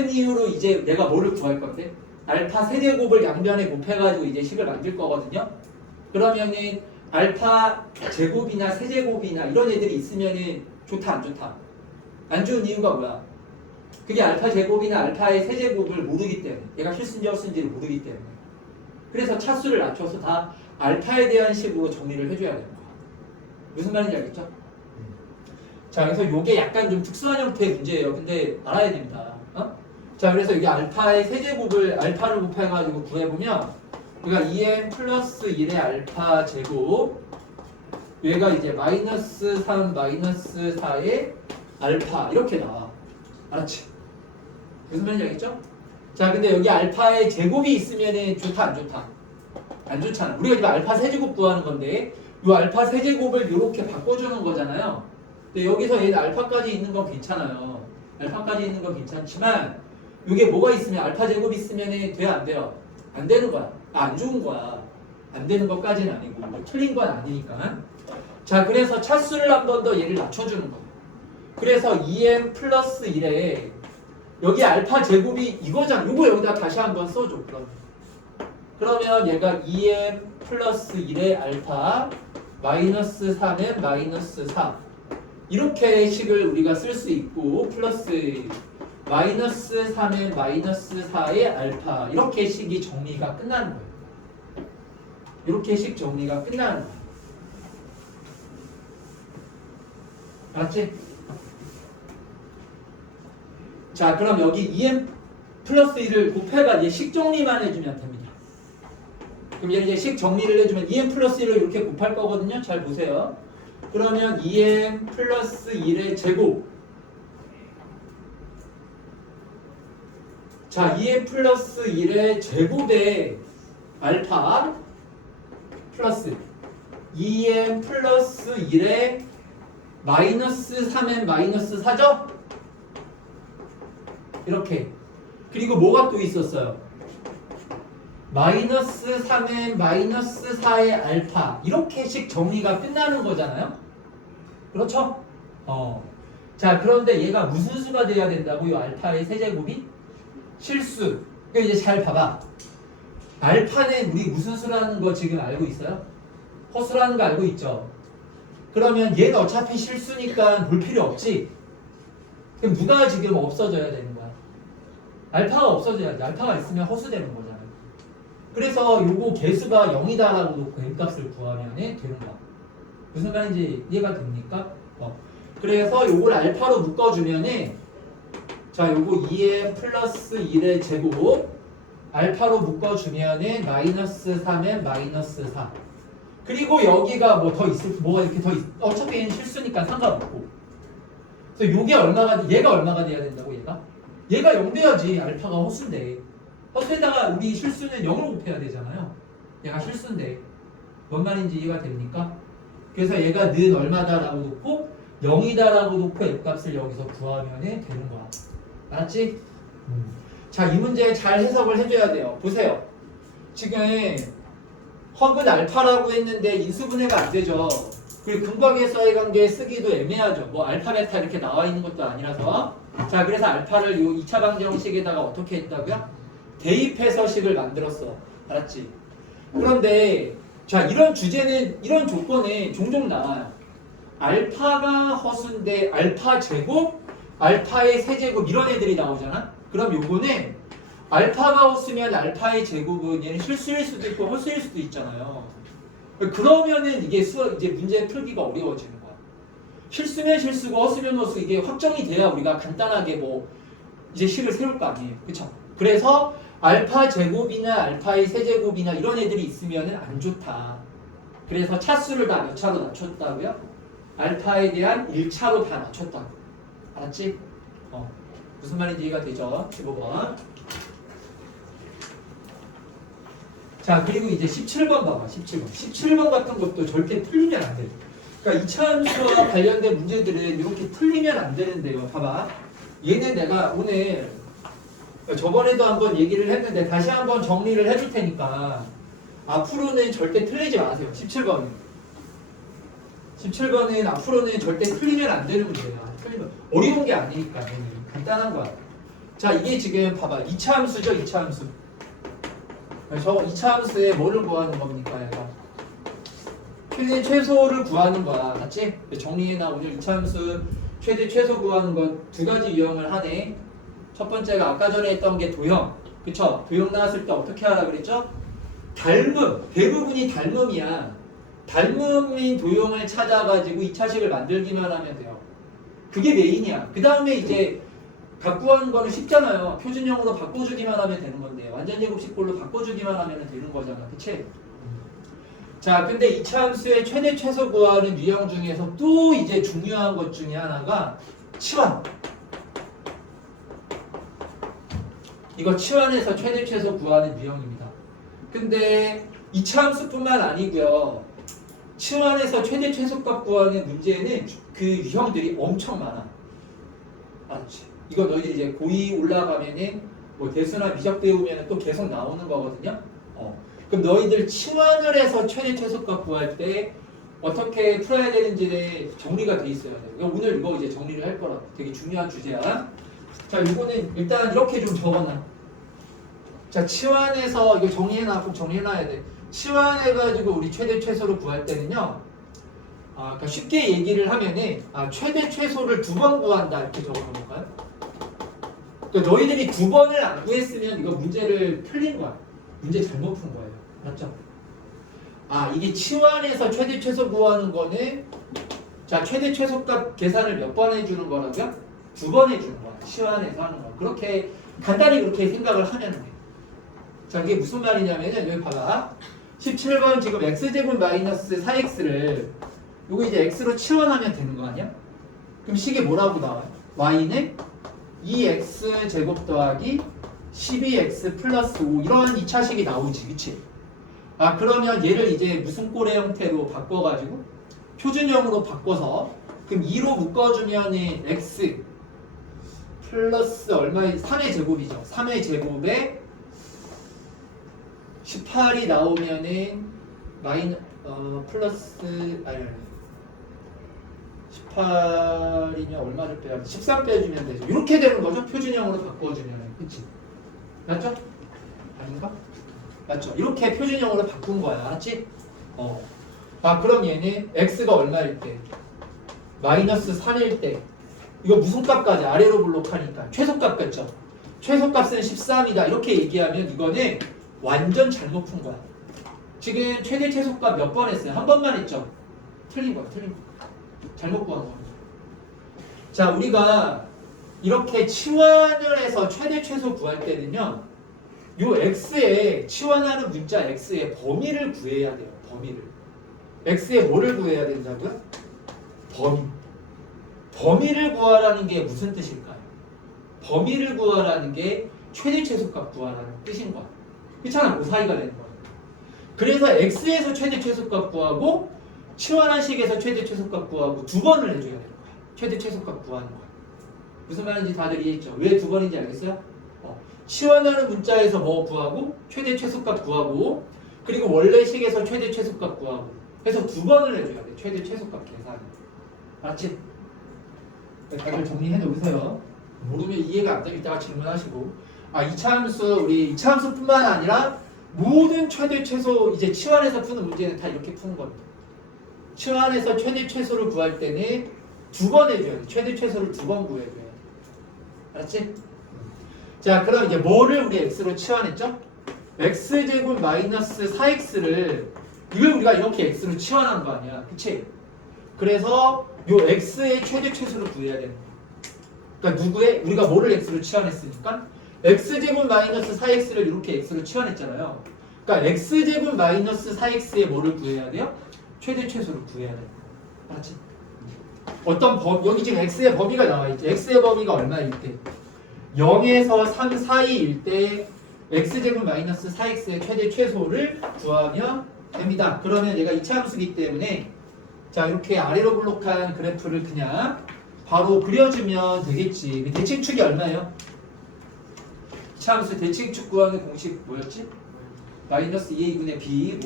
이유로 이제 내가 뭐를 구할 건데? 알파 세제곱을 양변에 곱해가지고 이제 식을 만들 거거든요. 그러면은 알파 제곱이나 세제곱이나 이런 애들이 있으면은 좋다 안 좋다? 안 좋은 이유가 뭐야? 그게 알파 제곱이나 알파의 세제곱을 모르기 때문에, 얘가 실수인지 허수인지를 모르기 때문에. 그래서 차수를 낮춰서 다 알파에 대한 식으로 정리를 해줘야 되는 거야. 무슨 말인지 알겠죠? 자, 그래서 이게 약간 좀 특수한 형태의 문제예요. 근데 알아야 됩니다. 자, 그래서 이게 알파의 세제곱을 알파를 곱해가지고 구해보면 우리가 2m 플러스 1의 알파 제곱, 얘가 이제 마이너스 3 마이너스 4의 알파 이렇게 나와. 알았지? 무슨 말인지 알겠죠? 자, 근데 여기 알파의 제곱이 있으면 좋다 안 좋다? 안 좋잖아. 우리가 지금 알파 세제곱 구하는 건데 이 알파 세제곱을 이렇게 바꿔주는 거잖아요. 근데 여기서 얘는 알파까지 있는 건 괜찮아요. 알파까지 있는 건 괜찮지만 이게 뭐가 있으면 알파 제곱이 있으면 돼 안 돼요? 안 되는 거야. 안 좋은 거야. 안 되는 것까지는 아니고 뭐 틀린 건 아니니까. 자, 그래서 차수를 한 번 더 얘를 낮춰주는 거예요. 그래서 2m 플러스 1에 여기 알파 제곱이 이거잖아. 이거 여기다 다시 한번 써줘. 그럼 그러면 얘가 2m 플러스 1의 알파 마이너스 4는 마이너스 4 이렇게 식을 우리가 쓸 수 있고 플러스 마이너스 3의 마이너스 4의 알파 이렇게 식이 정리가 끝나는 거예요. 이렇게 식 정리가 끝나는 거예요. 알았지? 자 그럼 여기 2m 플러스 1을 곱해가 이제 식 정리만 해주면 됩니다. 그럼 얘를 이제 식 정리를 해주면 2m 플러스 1을 이렇게 곱할 거거든요. 잘 보세요. 그러면 2m 플러스 1의 제곱 자 2m 플러스 1의 제곱의 알파 플러스 2m 플러스 1의 마이너스 3m 마이너스 4죠? 이렇게 그리고 뭐가 또 있었어요? 마이너스 3의 마이너스 4의 알파 이렇게 식 정리가 끝나는 거잖아요. 그렇죠? 자 그런데 얘가 무슨 수가 돼야 된다고요? 알파의 세제곱이? 실수. 그러니까 이제 잘 봐봐. 알파는 우리 무슨 수라는 거 지금 알고 있어요? 허수라는 거 알고 있죠? 그러면 얘는 어차피 실수니까 볼 필요 없지? 그럼 누가 지금 없어져야 되는 거야? 알파가 없어져야지. 알파가 있으면 허수되는 거잖아요. 그래서 요거 개수가 0이다라고 놓고 m값을 구하면 되는 거야. 무슨 말인지 이해가 됩니까? 그래서 요걸 알파로 묶어주면은 자 요거 2m 플러스 1의 제곱 알파로 묶어주면은 마이너스 3의 마이너스 4 그리고 여기가 뭐 더 있을 뭐가 이렇게 더 어차피 얘는 실수니까 상관없고 그래서 요게 얼마가 얘가 얼마가 돼야 된다고 얘가 0 돼야지. 알파가 허수인데 허수에다가 우리 실수는 0을 곱해야 되잖아요. 얘가 실수인데 뭔 말인지 이해가 됩니까? 그래서 얘가 는 얼마다라고 놓고 0이다라고 놓고 f값을 여기서 구하면 되는 거야. 알았지? 자, 이 문제 잘 해석을 해줘야 돼요. 보세요. 지금 허근 알파라고 했는데 인수분해가 안 되죠. 그리고 근과계수와의 관계 쓰기도 애매하죠. 뭐 알파, 베타 이렇게 나와 있는 것도 아니라서. 자, 그래서 알파를 이 2차 방정식에다가 어떻게 했다고요? 대입해서 식을 만들었어. 알았지? 그런데 자, 이런 주제는 이런 조건은 종종 나와요. 알파가 허수인데 알파 제곱, 알파의 세제곱 이런 애들이 나오잖아. 그럼 요거는 알파가 허수면 알파의 제곱은 얘는 실수일 수도 있고 허수일 수도 있잖아요. 그러면은 이게 이제 문제 풀기가 어려워지는 거야. 실수면 실수고 허수면 허수 이게 확정이 돼야 우리가 간단하게 뭐 이제 식을 세울 거 아니에요. 그쵸? 그래서 알파 제곱이나 알파의 세제곱이나 이런 애들이 있으면 안 좋다. 그래서 차수를 다 몇 차로 낮췄다고요? 알파에 대한 1차로 다 낮췄다고. 알았지? 무슨 말인지 이해가 되죠? 15번. 자, 그리고 이제 17번 봐봐. 17번 같은 것도 절대 틀리면 안 돼. 그러니까 2차 함수와 관련된 문제들은 이렇게 틀리면 안 되는데요. 봐봐. 얘는 내가 오늘 저번에도 한번 얘기를 했는데 다시 한번 정리를 해줄 테니까 앞으로는 절대 틀리지 마세요. 17번은. 17번은 앞으로는 절대 틀리면 안 되는 문제야. 틀리면 어려운 게 아니니까 간단한 거야. 자, 이게 지금 봐봐. 2차 함수죠. 2차 함수. 저 2차 함수에 뭐를 구하는 겁니까? 얘가 최대 최소를 구하는 거야. 맞지? 정리해놔. 오늘 2차 함수 최대 최소 구하는 건 두 가지 유형을 하네. 첫 번째가 아까 전에 했던 게 도형. 그쵸? 도형 나왔을 때 어떻게 하라 그랬죠? 닮음. 대부분이 닮음이야. 닮음인 도형을 찾아가지고 2차식을 만들기만 하면 돼요. 그게 메인이야. 그 다음에 이제 갖고 하는 거는 쉽잖아요. 표준형으로 바꿔주기만 하면 되는 건데 완전제곱식꼴로 바꿔주기만 하면 되는 거잖아. 그치? 자, 근데 2차 함수의 최대 최소 구하는 유형 중에서 또 이제 중요한 것 중에 하나가 치환. 이거 치환해서 최대 최소 구하는 유형입니다. 근데 2차 함수뿐만 아니고요. 치환해서 최대 최소값 구하는 문제는 그 유형들이 엄청 많아. 알았지? 이거 너희들이 이제 고2 올라가면은 뭐 대수나 미적 배우면 또 계속 나오는 거거든요. 그럼 너희들 치환을 해서 최대 최소값 구할 때 어떻게 풀어야 되는지 정리가 돼 있어야 돼. 오늘 이거 이제 정리를 할 거라. 되게 중요한 주제야. 자, 이거는 일단 이렇게 좀 적어놔. 자, 치환해서 이거 꼭 정리해놔야 돼. 치환해가지고 우리 최대 최소를 구할 때는요. 그러니까 쉽게 얘기를 하면은 최대 최소를 2번 구한다 이렇게 적어놓을까요? 그러니까 너희들이 2번을 안 구했으면 이거 문제를 틀린 거야. 문제 잘못 푼 거예요. 맞죠? 이게 치환해서 최대 최소 구하는 거는 자 최대 최소값 계산을 몇 번 해주는 거라고요? 2번 해주는 거야. 치환해서 하는 거. 그렇게 간단히 그렇게 생각을 하면 돼. 자 이게 무슨 말이냐면은 여기 봐봐. 17번 지금 x제곱 마이너스 4x를 요거 이제 x로 치환하면 되는 거 아니야? 그럼 식이 뭐라고 나와요? y는 2x 제곱 더하기 12x 플러스 5 이런 2차식이 나오지, 그치? 그러면 얘를 이제 무슨 꼴의 형태로 바꿔가지고 표준형으로 바꿔서 그럼 2로 묶어주면은 x 플러스 얼마의 3의 제곱이죠. 3의 제곱에 18이 나오면은 플러스 18이면 얼마를 빼야 돼? 13 빼주면 되죠. 이렇게 되는 거죠. 표준형으로 바꿔주면. 그치? 맞죠? 아닌가? 맞죠? 이렇게 표준형으로 바꾼 거야. 알았지? 그럼 얘는 x가 얼마일 때? 마이너스 3일 때. 이거 무슨 값까지? 아래로 블록하니까. 최소값 같죠? 최소값은 13이다. 이렇게 얘기하면 이거는 완전 잘못 푼 거야. 지금 최대 최소값 몇 번 했어요? 한 번만 했죠? 틀린 거야. 틀린 거. 잘못 구한 거야. 자, 우리가 이렇게 치환을 해서 최대 최소 구할 때는요. 요 x에 치환하는 문자 x의 범위를 구해야 돼요. 범위를. x의 뭐를 구해야 된다고요? 범위. 범위를 구하라는 게 무슨 뜻일까요? 범위를 구하라는 게 최대 최소값 구하라는 뜻인 거야. 그렇잖아. 그 사이가 되는 거야. 그래서 x에서 최대 최소값 구하고 치환한 식에서 최대 최소값 구하고 2번을 해줘야 되는 거야. 최대 최소값 구하는 거야. 무슨 말인지 다들 이해했죠? 왜 2번인지 알겠어요? 치환하는 문자에서 뭐 구하고 최대 최소값 구하고 그리고 원래 식에서 최대 최소값 구하고 해서 2번을 해줘야 돼. 최대 최소값 계산. 알았지? 다들 정리해 놓으세요. 모르면 이해가 안 되면 이따가 질문하시고. 이차함수 우리 이차함수뿐만 아니라 모든 최대 최소 이제 치환해서 푸는 문제는 다 이렇게 푸는 겁니다. 치환해서 최대 최소를 구할 때는 2번 해줘야 돼. 최대 최소를 2번 구해줘야 돼. 알았지? 자, 그럼 이제 뭐를 우리 x로 치환했죠? x제곱 마이너스 4x를 이걸 우리가 이렇게 x로 치환한 거 아니야. 그치? 그래서 요 x의 최대 최소를 구해야 되는 거야. 그러니까 누구의? 우리가 뭐를 x로 치환했으니까 x제곱 마이너스 4x를 이렇게 x로 치환했잖아요. 그러니까 x제곱 마이너스 4x의 뭐를 구해야 돼요? 최대 최소를 구해야 돼요. 알았지? 여기 지금 x의 범위가 나와있죠. x의 범위가 얼마일 때? 0에서 3 사이일 때 x제곱 마이너스 4x의 최대 최소를 구하면 됩니다. 그러면 얘가 이차함수기 때문에 자 이렇게 아래로 블록한 그래프를 그냥 바로 그려주면 되겠지. 대칭축이 얼마예요? 이차함수 대칭축 구하는 공식 뭐였지? 마이너스 2a분의 b.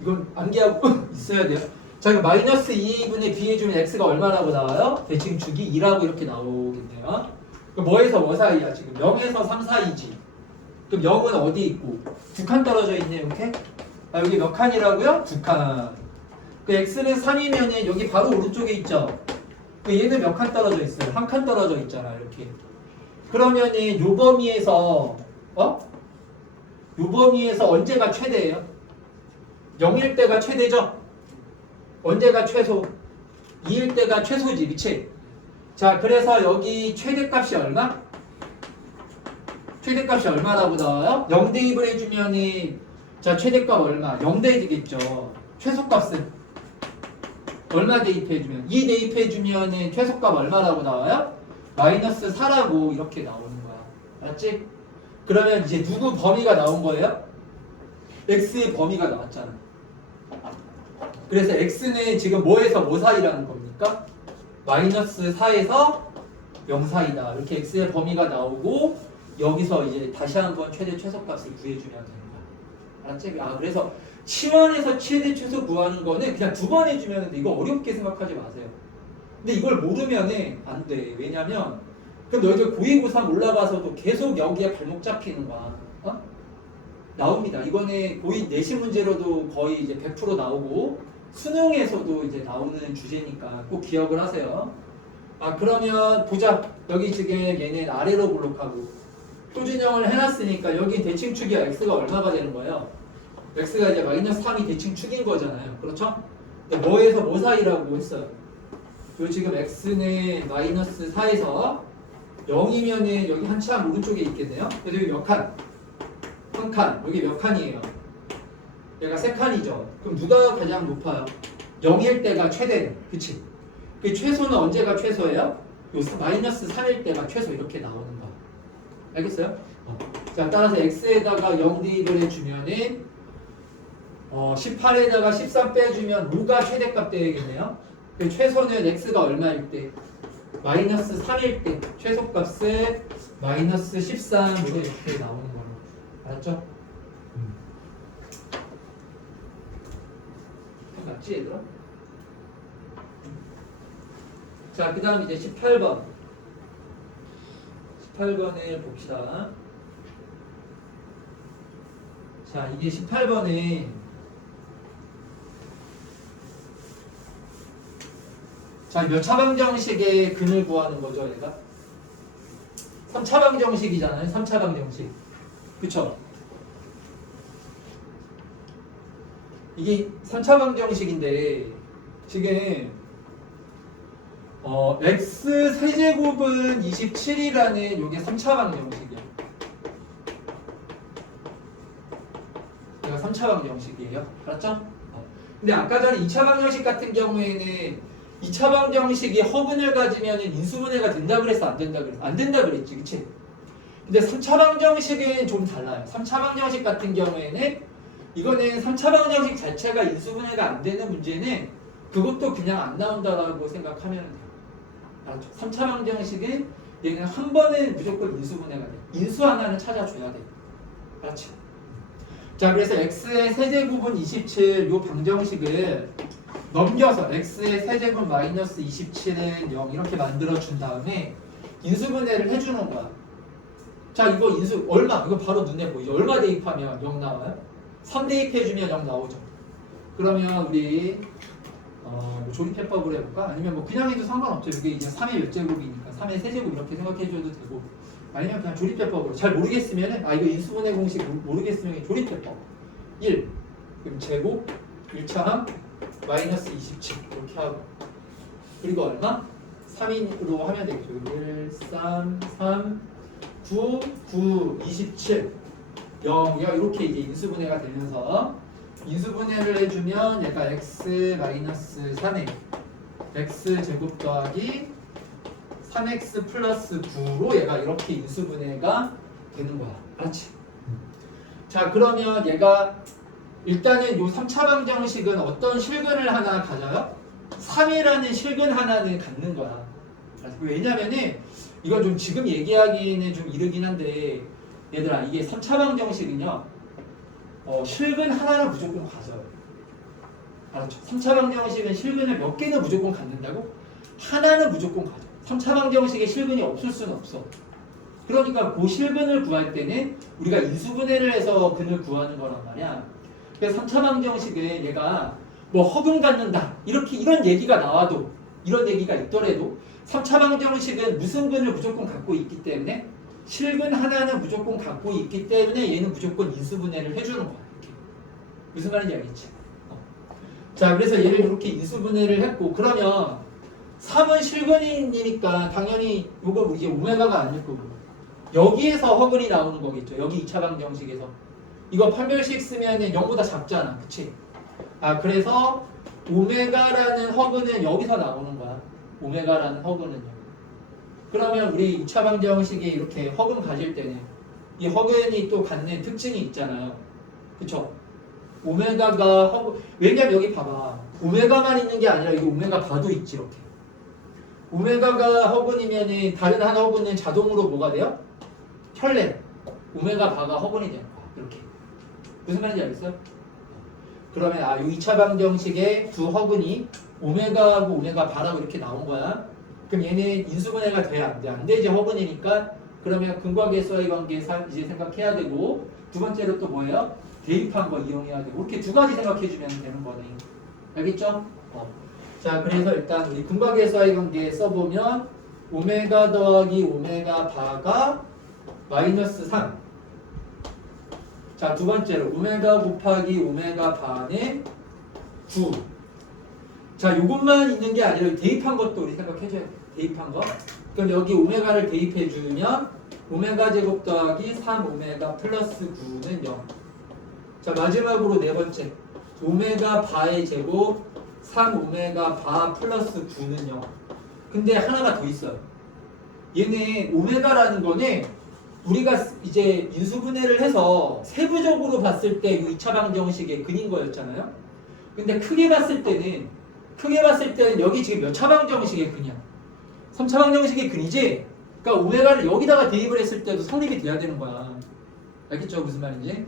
이건 암기하고 있어야 돼요. 자, 이거 마이너스 2a분의 b 해주면 x가 얼마라고 나와요? 대칭축이 2라고 이렇게 나오겠네요. 그럼 뭐에서 뭐 사이야? 지금 0에서 3 사이지. 그럼 0은 어디 있고? 2칸 떨어져 있네, 이렇게? 여기 몇 칸이라고요? 2칸. 그 x는 3이면은 여기 바로 오른쪽에 있죠? 그 얘는 몇 칸 떨어져 있어요? 1칸 떨어져 있잖아, 이렇게. 그러면은 요 범위에서, 요 범위에서 언제가 최대예요? 0일 때가 최대죠? 언제가 최소? 2일 때가 최소지, 그치? 자, 그래서 여기 최대값이 얼마? 최대값이 얼마라고 나와요? 0 대입을 해주면은 자 최대값 얼마? 0 대입이겠죠. 최소값은 얼마 대입해주면? 2 대입해주면은 최소값 얼마라고 나와요? 마이너스 4라고 이렇게 나오는 거야. 알았지? 그러면 이제 누구 범위가 나온 거예요? x의 범위가 나왔잖아. 그래서 x는 지금 뭐에서 뭐 사이라는 겁니까? 마이너스 4에서 0 사이다. 이렇게 x의 범위가 나오고 여기서 이제 다시 한번 최대 최소값을 구해주면 되는 거야. 알았지? 그래서 치환해서 최대 최소 구하는 거는 그냥 2번 해주면 돼. 이거 어렵게 생각하지 마세요. 근데 이걸 모르면은 안 돼. 왜냐면 그럼 너희들 고2, 고3 올라가서도 계속 여기에 발목 잡히는 거야. 나옵니다. 이번에 고의 내신 문제로도 거의 이제 100% 나오고 수능에서도 이제 나오는 주제니까 꼭 기억을 하세요. 그러면 보자. 여기 지금 얘는 아래로 블록하고 표준형을 해놨으니까 여기 대칭축이 x가 얼마가 되는 거예요? x가 이제 마이너스 3이 대칭축인 거잖아요. 그렇죠? 근데 뭐에서 뭐 사이라고 했어요? 요 지금 x는 마이너스 4에서 0이면은 여기 한참 오른쪽에 있겠네요. 그래서 여기 몇 칸? 한 칸. 여기 몇 칸이에요? 얘가 세 칸이죠. 그럼 누가 가장 높아요? 0일 때가 최대는. 그치? 그 최소는 언제가 최소예요? 요 마이너스 3일 때가 최소 이렇게 나오는 거. 알겠어요? 자, 따라서 x에다가 0 대입을 해주면은 18에다가 13 빼주면 5가 최대값 되겠네요. 그 최소는 x가 얼마일 때? 마이너스 3일 때 최소값은 마이너스 13으로 이렇게 나오는 거로. 알았죠? 맞지 얘들아? 자, 그 다음 이제 18번 18번을 봅시다. 자, 이게 18번에 자, 몇 차방정식의 근을 구하는 거죠, 얘가? 3차방정식이잖아요. 3차방정식. 그쵸? 이게 3차방정식인데 지금 x 세제곱은 27이라는 요게 3차방정식이야. 얘가 3차방정식이에요. 알았죠? 근데 아까 전에 2차방정식 같은 경우에는 2차 방정식이 허근을 가지면 인수분해가 된다 그랬어? 안 된다 그랬어? 안 된다 그랬지, 그치? 근데 3차 방정식은 좀 달라요. 3차 방정식 같은 경우에는 이거는 3차 방정식 자체가 인수분해가 안 되는 문제는 그것도 그냥 안 나온다라고 생각하면 돼요. 알았죠? 3차 방정식은 얘는 한 번은 무조건 인수분해가 돼. 인수 하나는 찾아줘야 돼. 알았지? 자, 그래서 x의 세제곱은 27, 요 방정식을 넘겨서 x의 세제곱 마이너스 27은 0 이렇게 만들어준 다음에 인수분해를 해주는 거야. 자, 이거 인수 얼마? 이거 바로 눈에 보이죠? 얼마 대입하면 0 나와요? 3 대입해주면 0 나오죠. 그러면 우리 뭐 조립해법으로 해볼까? 아니면 뭐 그냥 해도 상관없죠. 이게 이제 3의 몇 제곱이니까 3의 세제곱 이렇게 생각해줘도 되고, 아니면 그냥 조립해법으로. 잘 모르겠으면은 이거 인수분해 공식 모르겠으면 조립해법 1 그럼 제곱 1차항 마이너스 27 이렇게 하고, 그리고 얼마? 3인으로 하면 되겠죠. 1, 3, 3, 9, 9, 27 0 이렇게 이제 인수분해가 되면서 인수분해를 해주면 얘가 x 마이너스 3에 x 제곱 더하기 3x 플러스 9로 얘가 이렇게 인수분해가 되는 거야. 알았지? 자, 그러면 얘가 일단은 요 3차 방정식은 어떤 실근을 하나 가져요? 3이라는 실근 하나는 갖는 거야. 왜냐면은 이건 좀 지금 얘기하기에는 좀 이르긴 한데, 얘들아, 이게 3차 방정식은요 실근 하나는 무조건 가져요. 알았죠? 3차 방정식은 실근을 몇 개는 무조건 갖는다고? 하나는 무조건 가져. 3차 방정식에 실근이 없을 수는 없어. 그러니까 그 실근을 구할 때는 우리가 인수분해를 해서 근을 구하는 거란 말이야. 그래서 3차 방정식은 얘가 뭐 허근 갖는다 이런 얘기가 나와도, 이런 얘기가 있더라도 3차 방정식은 무슨 근을 무조건 갖고 있기 때문에, 실근 하나는 무조건 갖고 있기 때문에 얘는 무조건 인수분해를 해주는 거야. 이렇게. 무슨 말인지 알겠지? 자, 그래서 얘를 이렇게 인수분해를 했고, 그러면 3은 실근이니까 당연히 요거 이게 오메가가 아닐 거고, 여기에서 허근이 나오는 거겠죠. 여기 2차 방정식에서 이거 판별식 쓰면 0보다 작잖아, 그치? 그래서 오메가라는 허근은 여기서 나오는 거야. 오메가라는 허근은요. 그러면 우리 2차 방정식이 이렇게 허근 가질 때는 이 허근이 또 갖는 특징이 있잖아요. 그쵸? 오메가가 허근, 왜냐면 여기 봐봐. 오메가만 있는 게 아니라 여기 오메가 바도 있지, 이렇게. 오메가가 허근이면 다른 한 허근은 자동으로 뭐가 돼요? 혈내. 오메가 바가 허근이 되는 거야. 이렇게. 무슨 말인지 알겠어요? 그러면 이 2차 방정식의 두 허근이 오메가하고 오메가 바라고 이렇게 나온 거야. 그럼 얘는 인수분해가 돼? 안 돼? 안 돼. 이제 허근이니까. 그러면 근과계수와의 관계 이제 생각해야 되고, 두 번째로 또 뭐예요? 대입한 거 이용해야 되고 이렇게 두 가지 생각해 주면 되는 거네. 알겠죠? 자, 그래서 일단 우리 분각계수와의 관계 써보면 오메가 더하기 오메가 바가 마이너스 3. 자, 두 번째로 오메가 곱하기 오메가 바는 9. 자, 요것만 있는 게 아니라 대입한 것도 우리 생각해줘야 돼. 대입한 거. 그럼 여기 오메가를 대입해주면 오메가 제곱 더하기 3 오메가 플러스 9는 0. 자, 마지막으로 네 번째. 오메가 바의 제곱 3 오메가 바 플러스 9는 0. 근데 하나가 더 있어요. 얘네 오메가라는 거는 우리가 이제 인수분해를 해서 세부적으로 봤을 때 2차 방정식의 근인 거였잖아요. 근데 크게 봤을 때는 여기 지금 몇 차 방정식의 근이야? 3차 방정식의 근이지? 그러니까 오메가를 여기다가 대입을 했을 때도 성립이 돼야 되는 거야. 알겠죠? 무슨 말인지?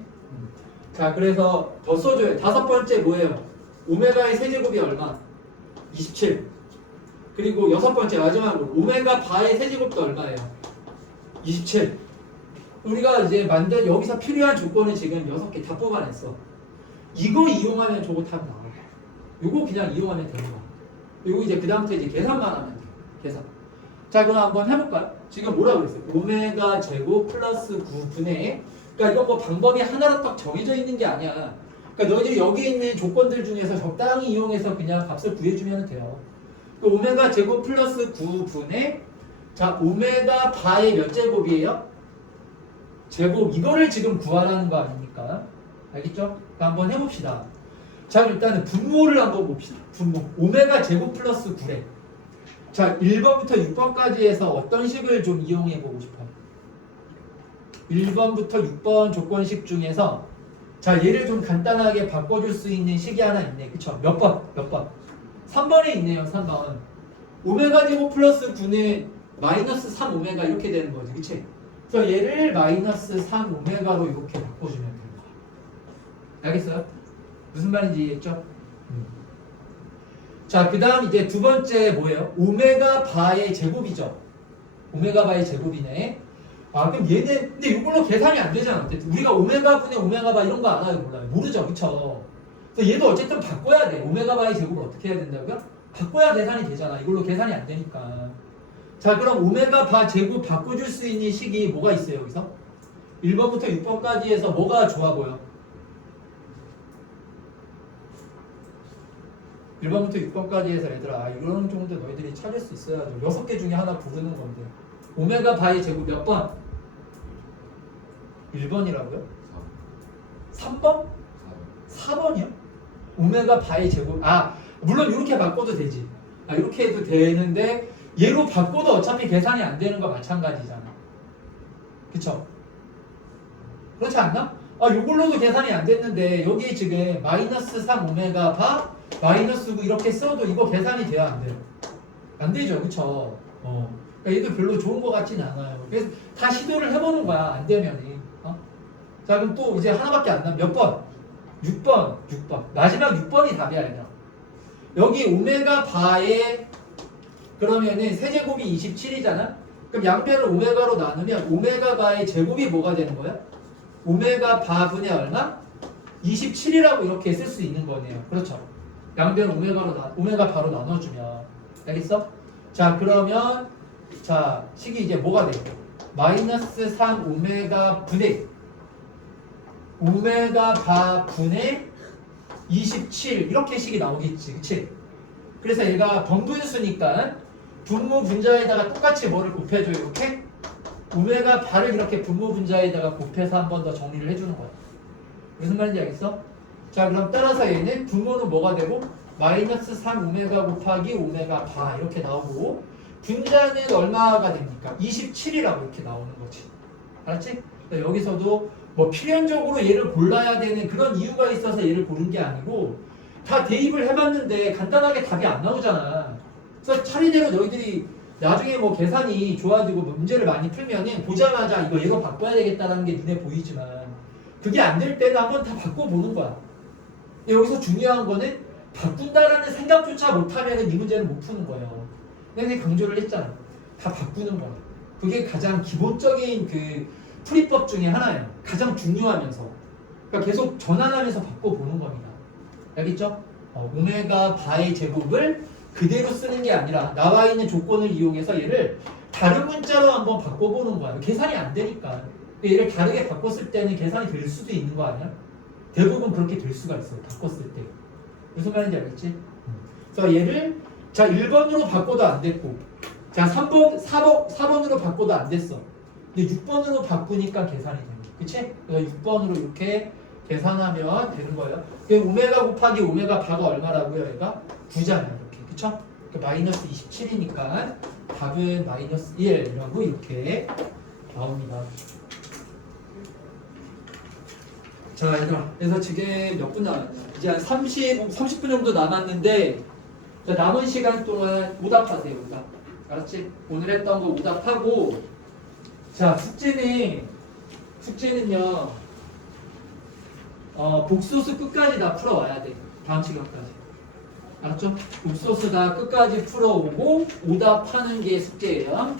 자, 그래서 더 써줘요. 다섯 번째 뭐예요? 오메가의 세제곱이 얼마? 27. 그리고 여섯 번째 마지막으로 오메가 바의 세제곱도 얼마예요? 27. 우리가 이제 여기서 필요한 조건은 지금 6개 다 뽑아냈어. 이거 이용하면 저거 답 나와요. 요거 그냥 이용하면 되는 거야. 요거 이제 그 다음부터 이제 계산만 하면 돼. 계산. 자, 그럼 한번 해볼까요? 지금 뭐라고 그랬어요? 오메가 제곱 플러스 9분의 그러니까 이건 뭐 방법이 하나로 딱 정해져 있는 게 아니야. 그러니까 너희들이 여기 있는 조건들 중에서 적당히 이용해서 그냥 값을 구해주면 돼요. 그 오메가 제곱 플러스 9분의 자, 오메가 바의 몇 제곱이에요? 제곱. 이거를 지금 구하라는 거 아닙니까? 알겠죠? 그러니까 한번 해봅시다. 자, 일단은 분모를 한번 봅시다. 분모. 오메가 제곱 플러스 9래. 자, 1번부터 6번까지 해서 어떤 식을 좀 이용해 보고 싶어요? 1번부터 6번 조건식 중에서 자, 얘를 좀 간단하게 바꿔줄 수 있는 식이 하나 있네. 그쵸? 몇 번? 3번에 있네요. 3번. 오메가 제곱 플러스 9는 마이너스 3 오메가 이렇게 되는 거지. 그치? 그래서 얘를 마이너스 3 오메가로 이렇게 바꿔주면 되는 거야. 알겠어요? 무슨 말인지 이해했죠? 자, 그 다음 이제 두 번째 뭐예요? 오메가 바의 제곱이죠. 오메가 바의 제곱이네. 아, 그럼 얘는 근데 이걸로 계산이 안 되잖아. 우리가 오메가 분의 오메가 바 이런 거 알아요? 몰라요? 모르죠. 그쵸? 그래서 얘도 어쨌든 바꿔야 돼. 오메가 바의 제곱을 어떻게 해야 된다고요? 바꿔야 계산이 되잖아. 이걸로 계산이 안 되니까. 자, 그럼 오메가 바 제곱 바꿔줄 수 있는 식이 뭐가 있어요, 여기서? 1번부터 6번까지 해서 뭐가 좋아 보여? 1번부터 6번까지 해서 얘들아, 이런 정도 너희들이 찾을 수 있어야죠. 6개 중에 하나 고르는 건데. 오메가 바의 제곱 몇 번? 1번이라고요? 3번? 4번이요? 오메가 바의 제곱. 아, 물론 이렇게 바꿔도 되지. 아, 이렇게 해도 되는데 얘로 바꿔도 어차피 계산이 안 되는 거 마찬가지잖아. 그쵸? 그렇지 않나? 아, 요걸로도 계산이 안 됐는데 여기 지금 마이너스 3 오메가 바 마이너스 9 이렇게 써도 이거 계산이 돼야 안 돼요? 안 되죠. 그쵸? 그러니까 얘도 별로 좋은 것 같진 않아요. 그래서 다 시도를 해보는 거야. 안 되면은. 자, 그럼 또 이제 하나밖에 안 남아. 몇 번? 6번. 마지막 6번이 답이야, 얘들아. 여기 오메가 바의 그러면은 세제곱이 27이잖아? 그럼 양변을 오메가로 나누면 오메가 바의 제곱이 뭐가 되는 거야? 오메가 바분의 얼마? 27이라고 이렇게 쓸 수 있는 거네요. 그렇죠? 양변 오메가 바로 나눠주면. 알겠어? 자, 그러면 자, 식이 이제 뭐가 돼요? 마이너스 3 오메가 분의 오메가 바 분의 27 이렇게 식이 나오겠지. 그치? 그래서 얘가 번분수니까 분모 분자에다가 똑같이 뭐를 곱해줘요. 이렇게 오메가 바를 이렇게 분모 분자에다가 곱해서 한 번 더 정리를 해주는 거야. 무슨 말인지 알겠어? 자, 그럼 따라서 얘는 분모는 뭐가 되고 마이너스 3 오메가 곱하기 오메가 바 이렇게 나오고 분자는 얼마가 됩니까? 27이라고 이렇게 나오는 거지. 알았지? 그러니까 여기서도 뭐 필연적으로 얘를 골라야 되는 그런 이유가 있어서 얘를 고른 게 아니고 다 대입을 해봤는데 간단하게 답이 안 나오잖아. 그래서 차례대로 너희들이 나중에 뭐 계산이 좋아지고 문제를 많이 풀면은 보자마자 이거 얘가 바꿔야 되겠다는 게 눈에 보이지만 그게 안 될 때는 한번 다 바꿔보는 거야. 여기서 중요한 거는 바꾼다라는 생각조차 못하면 이 문제는 못 푸는 거예요. 내가 강조를 했잖아. 다 바꾸는 거야. 그게 가장 기본적인 그 풀이법 중에 하나예요. 가장 중요하면서 그러니까 계속 전환하면서 바꿔보는 겁니다. 알겠죠? 오메가 바의 제곱을 그대로 쓰는 게 아니라 나와 있는 조건을 이용해서 얘를 다른 문자로 한번 바꿔보는 거야. 계산이 안 되니까. 얘를 다르게 바꿨을 때는 계산이 될 수도 있는 거 아니야? 대부분 그렇게 될 수가 있어. 바꿨을 때. 무슨 말인지 알겠지? 그래서 얘를 자 1번으로 바꿔도 안 됐고 자 4번으로 바꿔도 안 됐어. 근데 6번으로 바꾸니까 계산이 되는 거야. 그치? 그래서 6번으로 이렇게 계산하면 되는 거예요. 오메가 곱하기 오메가 바가 얼마라고요? 얘가 9잖아요. 이렇게. 그쵸? 마이너스 27이니까 답은 마이너스 1이라고 이렇게 나옵니다. 자, 얘들아. 그래서 지금 몇 분 남았냐? 이제 한 30분 정도 남았는데 자, 남은 시간 동안 오답하세요. 오답. 알았지? 오늘 했던 거 오답하고 자, 숙제는요 복소수 끝까지 다 풀어와야 돼. 다음 시간까지. 알았죠? 복소수 다 끝까지 풀어오고 오답하는 게 숙제예요.